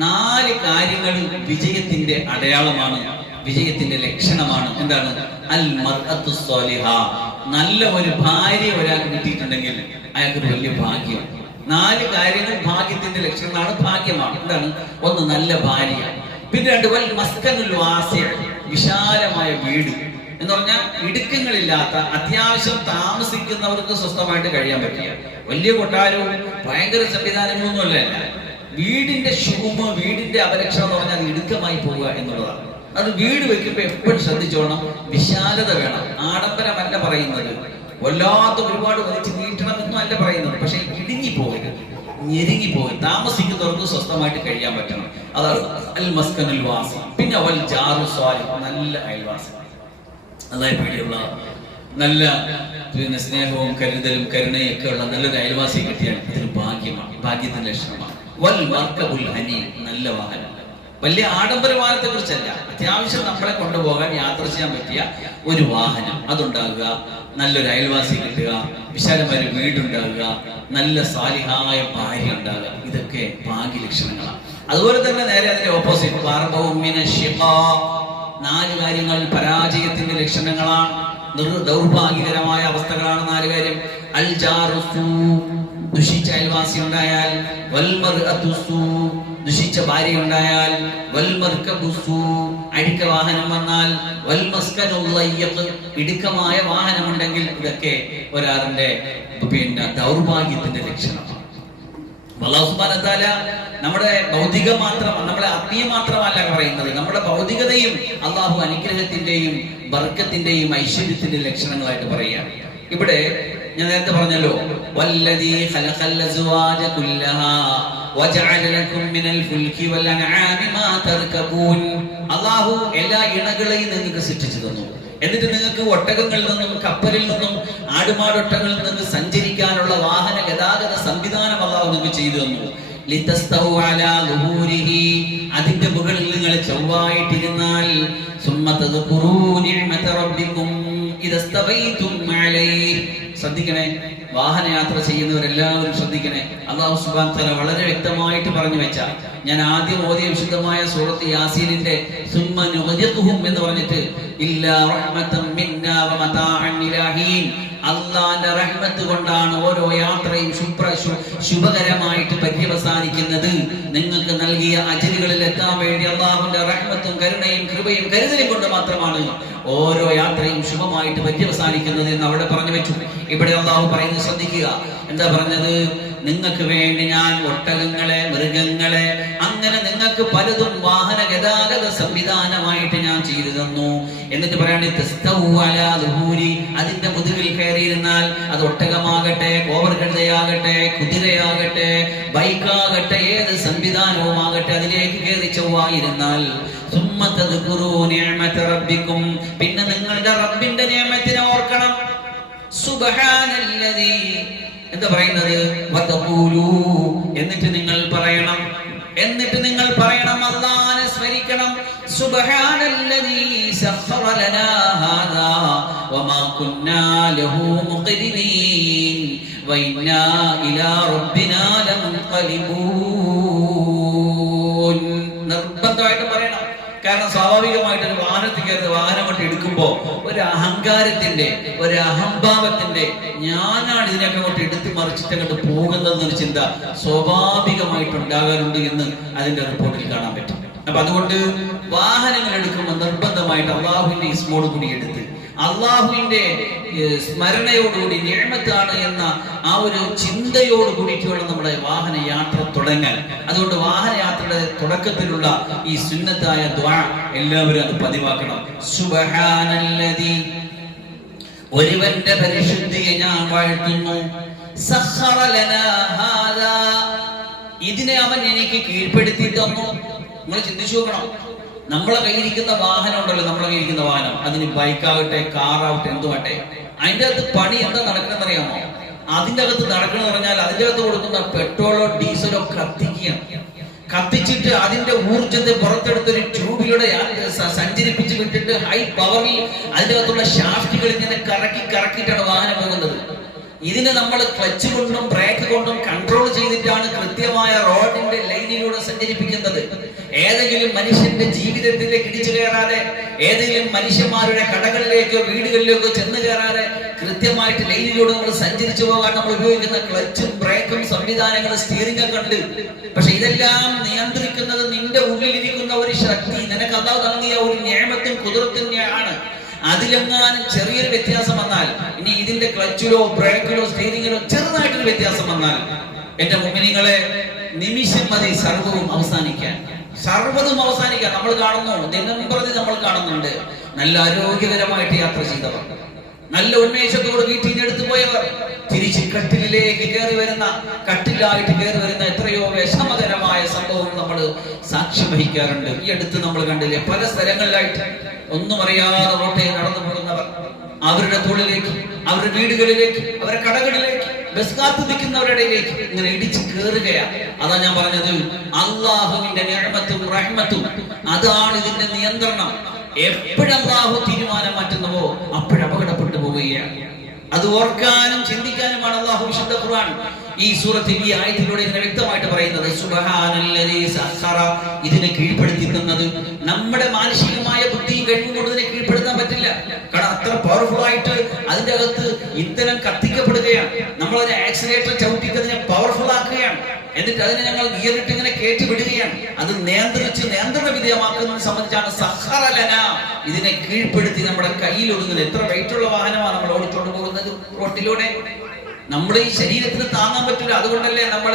4 കാര്യങ്ങൾ വിജയത്തിന്റെ അടയാളമാണ്, വിജയത്തിന്റെ ലക്ഷണമാണ്. എന്താണ്? അൽ മർഅത്തു സ്വാലിഹ. നല്ല ഒരു ഭാര്യ ഒരാൾക്ക് കിട്ടിയിട്ടുണ്ടെങ്കിൽ അയാൾക്കൊരു വലിയ ഭാഗ്യം. 4 കാര്യങ്ങൾ ഭാഗ്യത്തിന്റെ ലക്ഷണങ്ങളാണ്, ഭാഗ്യമാണ്. എന്താണ്? ഒന്ന്, നല്ല ഭാര്യ. പിന്നെ 2, വൽ മസ്കനുൽ വാസിഅ, വിശാലമായ വീട്. എന്ന് പറഞ്ഞാൽ ഇടുക്കങ്ങളില്ലാത്ത, അത്യാവശ്യം താമസിക്കുന്നവർക്ക് സ്വസ്ഥമായിട്ട് കഴിയാൻ പറ്റിയ വലിയ കൊട്ടാരവും ഭയങ്കര സംവിധാനങ്ങളൊന്നും അല്ല. വീടിന്റെ ശുഭമ, വീടിന്റെ അപരക്ഷണം എന്ന് പറഞ്ഞാൽ അത് ഇടുക്കമായി പോവുക എന്നുള്ളതാണ്. അത് വീട് വെക്കുമ്പോൾ എപ്പോഴും ശ്രദ്ധിച്ചോണം, വിശാലത വേണം. ആഡംബരമല്ല പറയുന്നത്, വല്ലാത്ത ഒരുപാട് വലിച്ചു നീട്ടണം എന്നും അല്ല പറയുന്നത്. പക്ഷെ ഇടുങ്ങി പോകരുത്, ഞെരുങ്ങി പോകരുത്. താമസിക്കുന്നവർക്ക് സ്വസ്ഥമായിട്ട് കഴിയാൻ പറ്റണം. അതാണ് അൽ മസ്കനുൽ വാസി. പിന്നെ വൽ ജാറു സ്വാലിഹ്, നല്ല അയൽവാസി, അതായത് പേടിയുള്ള, നല്ല സ്നേഹവും കരുതലും കരുണയും ഒക്കെ ഉള്ള നല്ലൊരു അയൽവാസി കിട്ടിയാൽ ഇതൊരു ഭാഗ്യമാണ്, ഭാഗ്യത്തിന്റെ ലക്ഷണമാണ്. വൽ മർകബുൽ ഹനീ, നല്ല വാഹനം. വലിയ ആഡംബര വാഹനത്തെ കുറിച്ചല്ല, അത്യാവശ്യം നമ്മളെ കൊണ്ടുപോകാൻ യാത്ര ചെയ്യാൻ പറ്റിയ ഒരു വാഹനം അതുണ്ടാകുക, നല്ലൊരു അയൽവാസി കിട്ടുക, വിശാലമായ ഒരു വീടുണ്ടാകുക, നല്ല സാലിഹായ ഭാര്യ ഉണ്ടാകുക. ഇതൊക്കെ ഭാഗ്യ ലക്ഷണങ്ങളാണ്. അതുപോലെ തന്നെ നേരെ അതിന്റെ ഓപ്പോസിറ്റ്, 4 കാര്യങ്ങൾ പരാജയത്തിന്റെ ലക്ഷണങ്ങളാണ്, ദൗർഭാഗ്യകരമായ അവസ്ഥകളാണ്. 4 കാര്യം. അൽ ജാറു സൂ, ദുഷിച്ച അയൽവാസി ഉണ്ടായാൽ. വൽ മർഅതു സൂ, ദുഷിച്ച ഭാര്യ ഉണ്ടായാൽ. വൽ മർകബു സൂ, അടിക്ക വാഹനം വന്നാൽ. വൽ മസ്കനുൽ ലയ്യഖ്, ഇടുക്കമായ വാഹനമുണ്ടെങ്കിൽ. ഇതൊക്കെ ഒരാളുടെ ദൗർഭാഗ്യത്തിന്റെ ലക്ഷണമാണ്. അല്ലാഹു സുബ്ഹാനഹു വ തആല നമ്മുടെ ഭൗതിക മാത്രം, നമ്മളെ ആത്മീയ മാത്രമല്ല പറയുന്നത്, നമ്മുടെ ഭൗതികതയും അല്ലാഹു അനുഗ്രഹത്തിന്റെയും ബർക്കത്തിന്റെയും ഐശ്വര്യത്തിന്റെ ലക്ഷണങ്ങളായിട്ട് പറയുകയാണ്. ഇവിടെ ഞാൻ നേരത്തെ പറഞ്ഞല്ലോ, വല്ലദീ ഖലഖൽ അസ്വാജ കുല്ലഹാ വജഅല ലക്കും മിനൽ ഫുൽകി വൽ അൻആമി മാ തർകബൂൻ. അല്ലാഹു എല്ലാ ഇണകളെയും നിങ്ങൾക്ക് സൃഷ്ടിച്ചു തന്നു. എന്നിട്ട് നിങ്ങൾക്ക് ഒട്ടകങ്ങളിൽ നിന്നും കപ്പലിൽ നിന്നും ആടുമാടൊട്ടകളിൽ നിന്ന് സഞ്ചരിക്കാനുള്ള വാഹന ഗതാഗത സംവിധാനം അല്ലാഹു നിങ്ങൾക്ക് ചെയ്തു തന്നു. ലിതസ്തവു അലാ ളുഹൂരിഹി, അതിന്റെ മുകളിൽ നിങ്ങൾ ചൊവ്വായിട്ടിരുന്നാൽ. സുമ്മ തദ്കുറൂ നിഅമത റബ്ബികും ഇദസ്തവൈതും അലൈഹി. ശ്രദ്ധിക്കണേ, വാഹനയാത്ര ചെയ്യുന്നവരെല്ലാവരും ശ്രദ്ധിക്കണേ. അല്ലാഹു സുബ്ഹാനഹു വ തആല വളരെ വ്യക്തമായിട്ട് പറഞ്ഞു വെച്ച, ഞാൻ ആദ്യം ഓതിയ വിശുദ്ധമായ സൂറത്ത് യാസീനിന്റെ സുമ്മ നുഗ്ദിഖുഹും എന്ന് പറഞ്ഞിട്ട് ഇല്ലാ റഹ്മതൻ മിന്നാ വ മതാഅൻ ഇലാഹീൻ, അല്ലാഹുവിന്റെ റഹ്മത്ത് കൊണ്ടാണ് ഓരോ യാത്രയും ശുഭകരമായിട്ട് പര്യവസാനിക്കുന്നത്. നിങ്ങൾക്ക് നൽകിയ അജ്റുകളിൽ എത്താൻ വേണ്ടി അല്ലാഹുവിന്റെ റഹ്മത്തും കരുണയും കൃപയും കരുതലും കൊണ്ട് മാത്രമാണ് ഓരോ യാത്രയും ശുഭമായിട്ട് പര്യവസാനിക്കുന്നത് എന്ന് അവിടെ പറഞ്ഞു വെച്ചു. ഇവിടെ അല്ലാഹു പറയുന്നത് ശ്രദ്ധിക്കുക. എന്താ പറഞ്ഞത്? നിങ്ങൾക്ക് വേണ്ടി ഞാൻ ഒട്ടകങ്ങളെ, മൃഗങ്ങളെ, അങ്ങനെ നിങ്ങൾക്ക് പലതും വാഹന ഗതാഗത സംവിധാനമായിട്ട് ഞാൻ ചെയ്തു തന്നു. എന്നിട്ട് പറയാണ് അതിന്റെ മുതുകിൽ കയറിയിരുന്നാൽ അത് ഒട്ടകമാകട്ടെ, കോവർ കഴുതയാകട്ടെ, കുതിരയാകട്ടെ, ബൈക്കാകട്ടെ, ഏത് സംവിധാനവുമാകട്ടെ, അതിലേക്ക് കയറി ചൊവ്വായിരുന്നാൽ പിന്നെ നിങ്ങളുടെ റബ്ബിന്റെ നിഅമത്തിനെ ഓർക്കണം. സുബ്ഹാനല്ലദീ, എന്താ പറയുന്നത്? വതഖൂലൂ, എന്നിട്ട് നിങ്ങൾ പറയണം, അല്ലാഹുവിനെ സ്മരിക്കണം. സുബ്ഹാനല്ലദീ സഖറ ലനാ ഹാദാ വമാ കുന്നാ ലഹു മുഖ്രിനീൻ വഇന്നാ ഇലാ റബ്ബിനാ ലമുൻഖലിബൂൻ. നിർബന്ധമായിട്ട് പറയണം. കാരണം സ്വാഭാവികമായിട്ട് ഒരു വാഹനത്തിൽ കയറുന്ന വാഹനം കൊണ്ട് എടുക്കുമ്പോൾ ഒരു അഹങ്കാരത്തിന്റെ, ഒരു അഹംഭാവത്തിന്റെ, ഞാനാണ് ഇതിനൊക്കെ അങ്ങോട്ട് എടുത്ത് മറിച്ചിട്ട് അങ്ങോട്ട് പോകുന്നതെന്നൊരു ചിന്ത സ്വാഭാവികമായിട്ട് ഉണ്ടാകാറുണ്ട് എന്ന് അതിന്റെ റിപ്പോർട്ടിൽ കാണാൻ പറ്റും. അപ്പൊ അതുകൊണ്ട് വാഹനങ്ങൾ എടുക്കുമ്പോൾ നിർബന്ധമായിട്ട് അള്ളാഹുവിന്റെ ഇസ്മോട് കൂടി എടുത്ത്, അള്ളാഹുവിന്റെ സ്മരണയോടുകൂടി നിഅമത്താണ് എന്ന ആ ഒരു ചിന്തയോട് കൂടിയിട്ട് വേണം നമ്മുടെ വാഹനയാത്ര തുടങ്ങാൻ. അതുകൊണ്ട് വാഹനയാത്രയുടെ തുടക്കത്തിലുള്ള ഈ സുന്നത്തായ ദുആ എല്ലാവരും അത് പതിവാക്കണം. സുബ്ഹാനല്ലദീ, ഒരുവന്റെ പരിശുദ്ധിയെ ഞാൻ വാഴ്ത്തുന്നു. സഖറ ലനാ ഹാദാ, ഇതിനെ അവൻ എനിക്ക് കീഴ്പ്പെടുത്തി തന്നു. നിങ്ങൾ ചിന്തിച്ചു നോക്കണം. നമ്മളെ കയ്യിരിക്കുന്ന വാഹനം ഉണ്ടല്ലോ, നമ്മളെ കയ്യിരിക്കുന്ന വാഹനം, അതിന് ബൈക്കാകട്ടെ, കാറാവട്ടെ, എന്തുമാട്ടെ, അതിന്റെ അകത്ത് പണി എന്താ നടക്കണമെന്ന് അറിയാമോ? അതിന്റെ അകത്ത് നടക്കണമെന്ന് പറഞ്ഞാൽ അതിന്റെ അകത്ത് കൊടുക്കുന്ന പെട്രോളോ ഡീസലോ കത്തിച്ചിട്ട് അതിന്റെ ഊർജത്തെ പുറത്തെടുത്തൊരു ട്യൂബിലൂടെ സഞ്ചരിപ്പിച്ച് വിട്ടിട്ട് ഹൈ പവറിൽ അതിന്റെ അകത്തുള്ള ഷാഫ്റ്റുകൾ ഇങ്ങനെ കറക്കിയിട്ടാണ് വാഹനം പോകുന്നത്. ഇതിനെ നമ്മൾ ക്ലച്ച് കൊണ്ടും ബ്രേക്ക് കൊണ്ടും കൺട്രോൾ ചെയ്തിട്ടാണ് കൃത്യമായ റോഡിന്റെ ലൈനിലൂടെ സഞ്ചരിപ്പിക്കുന്നത്. ഏതെങ്കിലും മനുഷ്യന്റെ ജീവിതത്തിലേക്ക് ഇടിച്ചു കയറാതെ, ഏതെങ്കിലും മനുഷ്യന്മാരുടെ കടകളിലേക്കോ വീടുകളിലേക്കോ ചെന്ന് കയറാതെ കൃത്യമായിട്ട് ലൈനിലൂടെ നമ്മൾ സഞ്ചരിച്ചു പോകാൻ നമ്മൾ ഉപയോഗിക്കുന്ന ക്ലച്ചും ബ്രേക്കും സംവിധാനങ്ങളും സ്റ്റിയറിംഗ് ഒക്കെ ഉണ്ട്. പക്ഷെ ഇതെല്ലാം നിയന്ത്രിക്കുന്നത് നിന്റെ ഉള്ളിലിരിക്കുന്ന ഒരു ശക്തി, നിനക്ക് അല്ലാഹു നൽകിയ ഒരു നിഅമത്തും ഖുദ്റത്തും ആണ്. അതിലെങ്ങാനും ചെറിയൊരു വ്യത്യാസം വന്നാൽ, ഇനി ഇതിന്റെ ക്ലച്ചിലോ ബ്രേക്കിലോ സ്റ്റിയറിംഗിലോ ചെറുതായിട്ടൊരു വ്യത്യാസം വന്നാൽ, എന്റെ മുഅ്മിനീങ്ങളെ, നിമിഷം മതി സർവ്വതും അവസാനിക്കാൻ. നമ്മൾ കാണുന്നു, ദിനം പ്രതി നമ്മൾ കാണുന്നുണ്ട് നല്ല ആരോഗ്യകരമായിട്ട് യാത്ര ചെയ്തവർ, നല്ല ഉന്മേഷത്തോട് വീട്ടിൽ നിന്ന് എടുത്തു പോയവർ തിരിച്ച് കട്ടിലായിട്ട് കയറി വരുന്ന എത്രയോ വിഷമകരമായ സംഭവങ്ങൾ നമ്മൾ സാക്ഷ്യം വഹിക്കാറുണ്ട്. ഈ അടുത്ത് നമ്മൾ കണ്ടില്ലേ, പല സ്ഥലങ്ങളിലായിട്ട് ഒന്നും അറിയാതെ റോട്ടിൽ നടന്നു പോകുന്നവർ അവരുടെ തൊഴിലേക്ക്, അവരുടെ വീടുകളിലേക്ക്, അവരുടെ കടകളിലേക്ക്, ബസ് കാത്തു നിൽക്കുന്നവരുടെ ഇടയിലേക്ക് ഇങ്ങനെ ഇടിച്ചു കയറുകയാണ്. അതാ ഞാൻ പറഞ്ഞത്, അള്ളാഹുവിന്റെ നിഅമത്തും റഹ്മത്തും അതാണ് ഇതിന്റെ നിയന്ത്രണം. എപ്പോഴല്ലാഹു തീരുമാനം മാറ്റുന്നുവോ അപ്പോഴപകടപ്പെട്ടു പോവുകയാണ്. അത് ഓർക്കാനും ചിന്തിക്കാനുമാണ് അല്ലാഹു വിശുദ്ധ ഖുർആൻ ഈ സൂറത്തിൽ ഈ ആയത്തിലൂടെ ഇങ്ങനെ വ്യക്തമായിട്ട് പറയുന്നത്. സുബ്ഹാനല്ലദീ സഖറ, ഇതിനെ കീഴ്പ്പെടുത്തി തന്നത്. നമ്മുടെ മാനസികമായ ബുദ്ധിയും കഴിവും കൊണ്ട് ഇതിനെ കീഴ്പ്പെടുത്താൻ പറ്റില്ല. കാരണം അത്ര പവർഫുൾ ആയിട്ട് അതിന്റെ അകത്ത് ഇന്ധനം കത്തിക്കപ്പെടുകയാണ്. നമ്മൾ അതിനെ ആക്സിലേറ്റർ ചവിട്ടിട്ട് അതിനെ പവർഫുൾ ആക്കുകയാണ്. എന്നിട്ട് അതിനെ ഞങ്ങൾ ഗിയറിട്ട് ഇങ്ങനെ കയറ്റി വിടുകയാണ്. അത് നിയന്ത്രിച്ച് നിയന്ത്രണ വിധേയമാക്കുന്നതിനെ സംബന്ധിച്ചാണ് സഖറ ലനാ, ഇതിനെ കീഴ്പ്പെടുത്തി നമ്മുടെ കയ്യിൽ ഒതുങ്ങുന്നത്. എത്ര വെയിറ്റുള്ള വാഹനമാണ് നമ്മൾ ഓടിച്ചോണ്ട് പോകുന്നത് റോട്ടിലൂടെ. നമ്മുടെ ഈ ശരീരത്തിന് താങ്ങാൻ പറ്റില്ല. അതുകൊണ്ടല്ലേ നമ്മൾ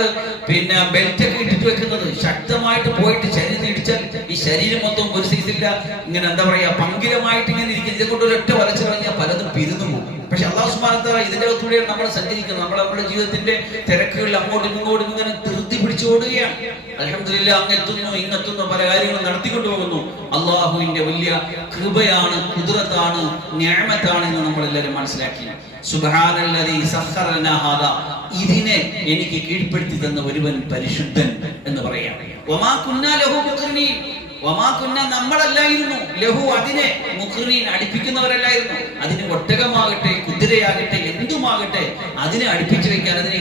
ബെൽറ്റ് ഒക്കെ ഇട്ടിട്ട് വെക്കുന്നത്. ശക്തമായിട്ട് പോയിട്ട് ശരീരം ഇടിച്ചാൽ ഈ ശരീരം മൊത്തം ഒരു സൈസില്ല, ഇങ്ങനെ എന്താ പറയാ, പങ്കിലമായിട്ട് ഇങ്ങനെ ഇരിക്കും. ഇതേ കൊണ്ട് ഒരൊറ്റ വരച്ചു കളഞ്ഞാൽ പലതും പിരിഞ്ഞു പോകും. പക്ഷെ അല്ലാഹു സുബ്ഹാനഹു വ തആല ഇതിന്റെ അകത്തൂടെയാണ് നമ്മൾ സഞ്ചരിക്കുന്നത്. നമ്മുടെ ജീവിതത്തിന്റെ തിരക്കുകളിൽ അങ്ങോട്ടും ഇങ്ങോട്ടും ഇങ്ങനെ ധൃതി പിടിച്ചു ഓടുകയാണ്. അൽഹംദുലില്ലാഹ്, അങ്ങെത്തുന്നു ഇങ്ങെത്തുന്നു, പല കാര്യങ്ങളും നടത്തിക്കൊണ്ടു പോകുന്നു. അള്ളാഹുവിന്റെ വലിയ കൃപയാണ്, ഖുദ്റത്താണ്, നിഅമത്താണ് എന്ന് നമ്മൾ എല്ലാവരും മനസ്സിലാക്കി. സുബ്ഹാനല്ലദീ സഖറ ലനാ ഹാദാ, ഇതിനെ എനിക്ക് കീഴ്പ്പെടുത്തി തന്ന ഒരുവൻ പരിശുദ്ധൻ എന്ന് പറയാം. വമാ കുന്നാ ലഹു മുഖ്രിനീൻ, വമാ കുന്നാ, നമ്മളല്ലായിരുന്നു, ലഹു അതിനെ, മുഖ്രിനീൻ അടുപ്പിക്കുന്നവരല്ലായിരുന്നു. അതിന് ഒട്ടകമാകട്ടെ, കുതിരയാകട്ടെ, എന്തുമാകട്ടെ അതിനെ അടുപ്പിച്ചു വെക്കാൻ, അതിന്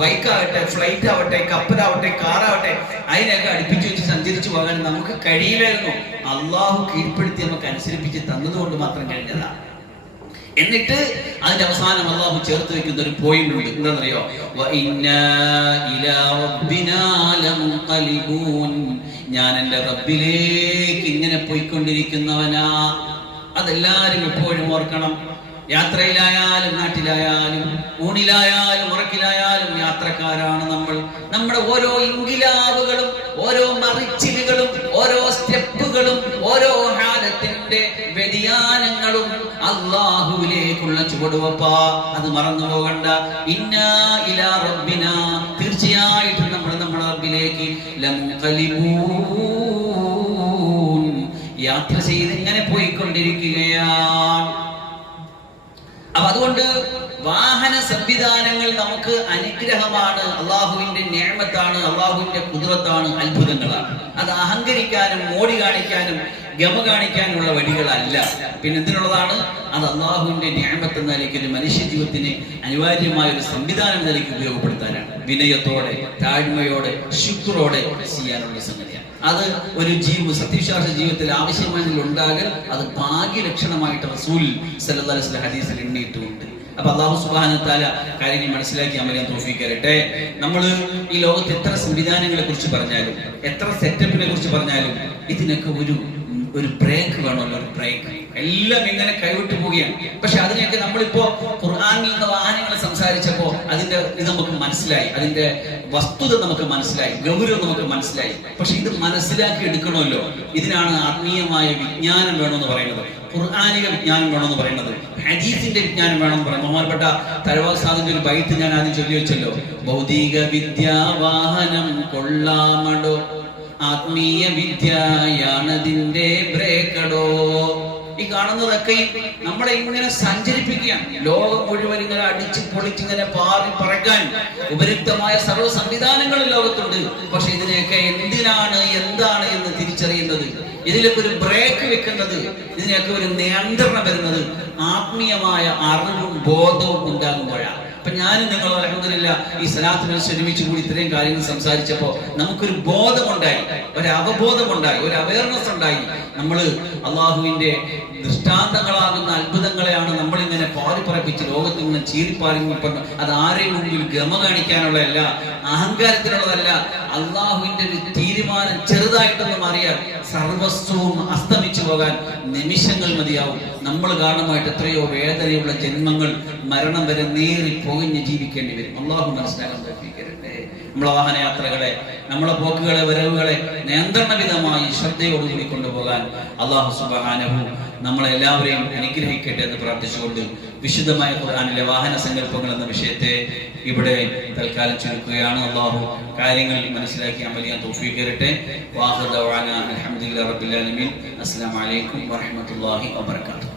ബൈക്കാകട്ടെ, ഫ്ലൈറ്റ് ആവട്ടെ, കപ്പലാവട്ടെ, കാറാവട്ടെ, അതിനെയൊക്കെ അടുപ്പിച്ചു വെച്ച് സഞ്ചരിച്ചു പോകാൻ നമുക്ക് കഴിയില്ലായിരുന്നു. അള്ളാഹു കീഴ്പ്പെടുത്തി നമുക്ക് അനുസരിപ്പിച്ച് തന്നതുകൊണ്ട് മാത്രം കഴിഞ്ഞതാണ്. എന്നിട്ട് അതിന്റെ അവസാനം അള്ളാഹു ചേർത്ത് വെക്കുന്ന ഒരു പോയിന്റ് ഉണ്ട്. എന്താണെന്നറിയോ? ഞാൻ എന്റെ റബ്ബിലേക്ക് ഇങ്ങനെ പോയിക്കൊണ്ടിരിക്കുന്നവനാ. അതെല്ലാരും എപ്പോഴും ഓർക്കണം. യാത്രയിലായാലും നാട്ടിലായാലും ഊണിലായാലും ഉറക്കിലായാലും യാത്രക്കാരാണ് നമ്മൾ. നമ്മുടെ ഓരോ ഇൻകിലാബുകളും ഓരോ മറിച്ചിലുകളും ഓരോ സ്റ്റെപ്പുകളും ഓരോ ഹാലത്തിന്റെ വ്യതിയാനങ്ങളും അല്ലാഹുവിലേക്കുള്ള ചുവടുവെപ്പ. അത് മറന്നു പോകണ്ട. ഇന്നാ ഇലാ റബ്ബിനാ, തീർച്ചയായിട്ടും നമ്മൾ നമ്മുടെ റബ്ബിലേക്ക് ലമുൻഖലിബൂൻ, യാത്ര ചെയ്ത് ഇങ്ങനെ പോയിക്കൊണ്ടിരിക്കുകയാണ്. അപ്പൊ അതുകൊണ്ട് വാഹന സംവിധാനങ്ങൾ നമുക്ക് അനുഗ്രഹമാണ്, അള്ളാഹുവിന്റെ നിഅമത്താണ്, അള്ളാഹുവിന്റെ ഖുദ്റത്താണ്, അത്ഭുതങ്ങളാണ്. അത് അഹങ്കരിക്കാനും മോടി കാണിക്കാനും ഗമ കാണിക്കാനുള്ള വഴികളല്ല. പിന്നെ എന്തിനുള്ളതാണ്? അത് അള്ളാഹുവിന്റെ നിഅമത്ത് എന്ന നിലയ്ക്ക് ഒരു മനുഷ്യ ജീവിതത്തിന് അനിവാര്യമായ ഒരു സംവിധാനം നിലയ്ക്ക് ഉപയോഗപ്പെടുത്താനാണ്. വിനയത്തോടെ, താഴ്മയോടെ, ശുക്രോടെ ചെയ്യാനുള്ള സംഗതിയാണ്. അത് ഒരു സത്യവിശ്വാസ ജീവിതത്തിൽ ആവശ്യമായതിൽ ഉണ്ടാകൽ അത് ഭാഗ്യലക്ഷണമായിട്ട് റസൂൽ സല്ലല്ലാഹു അലൈഹി വസല്ലം ഹദീസിൽ എണ്ണിയിട്ടുണ്ട്. അപ്പൊ അല്ലാഹു സുബ്ഹാനഹു വ തആല കാര്യങ്ങൾ മനസ്സിലാക്കി അമലിനെ തൗഫീഖ് തരട്ടെ. നമ്മൾ ഈ ലോകത്ത് എത്ര സംവിധാനങ്ങളെ കുറിച്ച് പറഞ്ഞാലും, എത്ര സെറ്റപ്പിനെ കുറിച്ച് പറഞ്ഞാലും, ഇതിനൊക്കെ ഒരു ബ്രേക്ക് വേണമല്ലോ, ഒരു ബ്രേക്ക്. എല്ലാം ഇങ്ങനെ കൈവിട്ടു പോവുകയാണ്. പക്ഷെ അതിനെയൊക്കെ നമ്മളിപ്പോ ഖുർആനിൽ നിന്ന് വാഹനങ്ങളെ സംസാരിച്ചപ്പോ അതിന്റെ ഇത് നമുക്ക് മനസ്സിലായി, അതിന്റെ വസ്തുത നമുക്ക് മനസ്സിലായി, ഗൗരവം നമുക്ക് മനസ്സിലായി. പക്ഷെ ഇത് മനസ്സിലാക്കി എടുക്കണമല്ലോ. ഇതിനാണ് ആത്മീയമായ വിജ്ഞാനം വേണമെന്ന് പറയുന്നത്, ഖുർആനിക വിജ്ഞാനം വേണമെന്ന് പറയുന്നത്, ഹദീസിന്റെ വിജ്ഞാനം വേണമെന്ന് പറയുന്നത്. ബഹുമാനപ്പെട്ട തലവാസ് സാദിന്റെ ഒരു ബൈത്ത് ഞാൻ ആദ്യം ചൊല്ലി വെച്ചല്ലോ. ഭൗതിക വിദ്യാവാഹനം കൊള്ളാമടോ, ആത്മീയ വിദ്യയാണതിന്റെ ബ്രേക്കടോ. ഈ കാണുന്നതൊക്കെ നമ്മളെ ഇങ്ങനെ സഞ്ചരിപ്പിക്കുകയാണ്. ലോകം മുഴുവൻ ഇങ്ങനെ അടിച്ച് പൊളിച്ചിങ്ങനെ പാറി പറക്കാൻ ഉപയുക്തമായ സർവ്വ സംവിധാനങ്ങളും ലോകത്തുണ്ട്. പക്ഷെ ഇതിനെയൊക്കെ എന്തിനാണ്, എന്താണ് എന്ന് തിരിച്ചറിയുന്നത്, ഇതിലൊക്കെ ഒരു ബ്രേക്ക് വെക്കുന്നത്, ഇതിനൊക്കെ ഒരു നിയന്ത്രണം വരുന്നത് ആത്മീയമായ അറിവും ബോധവും ഉണ്ടാകുമ്പോഴാണ്. അപ്പൊ ഞാനും നിങ്ങൾ അൽഹംദുലില്ലാഹ് ഈ സലാത്തിന് ഒരുമിച്ച് കൂടി ഇത്രയും കാര്യങ്ങൾ സംസാരിച്ചപ്പോൾ നമുക്കൊരു ബോധമുണ്ടായി, ഒരു അവബോധമുണ്ടായി, ഒരു അവയർനെസ് ഉണ്ടായി. നമ്മൾ അള്ളാഹുവിന്റെ ദൃഷ്ടാന്തങ്ങളാകുന്ന അത്ഭുതങ്ങളെയാണ് നമ്മളിങ്ങനെ പാറിപ്പറപ്പിച്ച് ലോകത്ത് ഇങ്ങനെ ചീറിപ്പാറിപ്പറഞ്ഞു. അത് ആരെയും മുമ്പിൽ ഗമ കാണിക്കാനുള്ളതല്ല, അഹങ്കാരത്തിനുള്ളതല്ല. അള്ളാഹുവിന്റെ ഒരു തീരുമാനം ചെറുതായിട്ടൊന്ന് മാറിയാൽ സർവസ്വവും അസ്തമിച്ചു പോകാൻ നിമിഷങ്ങൾ മതിയാവും. നമ്മൾ കാരണമായിട്ട് എത്രയോ വേദനയുള്ള ജന്മങ്ങൾ മരണം വരെ നേറി പോകഞ്ഞ് ജീവിക്കേണ്ടി വരും. അള്ളാഹു മനസ്സിലാക്കാൻ പഠിപ്പിക്കരുത്. നമ്മളെ വാഹനയാത്രകളെ, നമ്മളെ പോക്കുകളെ, വരവുകളെ നിയന്ത്രണവിധമായി ശ്രദ്ധയോടുകൂടി കൊണ്ടുപോകാൻ അള്ളാഹു സുബ്ഹാനഹു നമ്മളെല്ലാവരെയും അനുഗ്രഹിക്കട്ടെ എന്ന് പ്രാർത്ഥിച്ചുകൊണ്ട് വിശുദ്ധമായ ഖുർആനിലെ വാഹന സങ്കല്പങ്ങൾ എന്ന വിഷയത്തെ ഇവിടെ തൽക്കാലം ചുരുക്കുകയാണ്. അള്ളാഹു കാര്യങ്ങൾ മനസ്സിലാക്കി അമലിയാൻ തൗഫീഖ് തരട്ടെ. വാഹിറു ദഅ്വാനാ അൽഹംദുലില്ലാഹി റബ്ബിൽ ആലമീൻ. അസ്സലാമു അലൈക്കും വറഹ്മത്തുള്ളാഹി വബറകാതുഹു.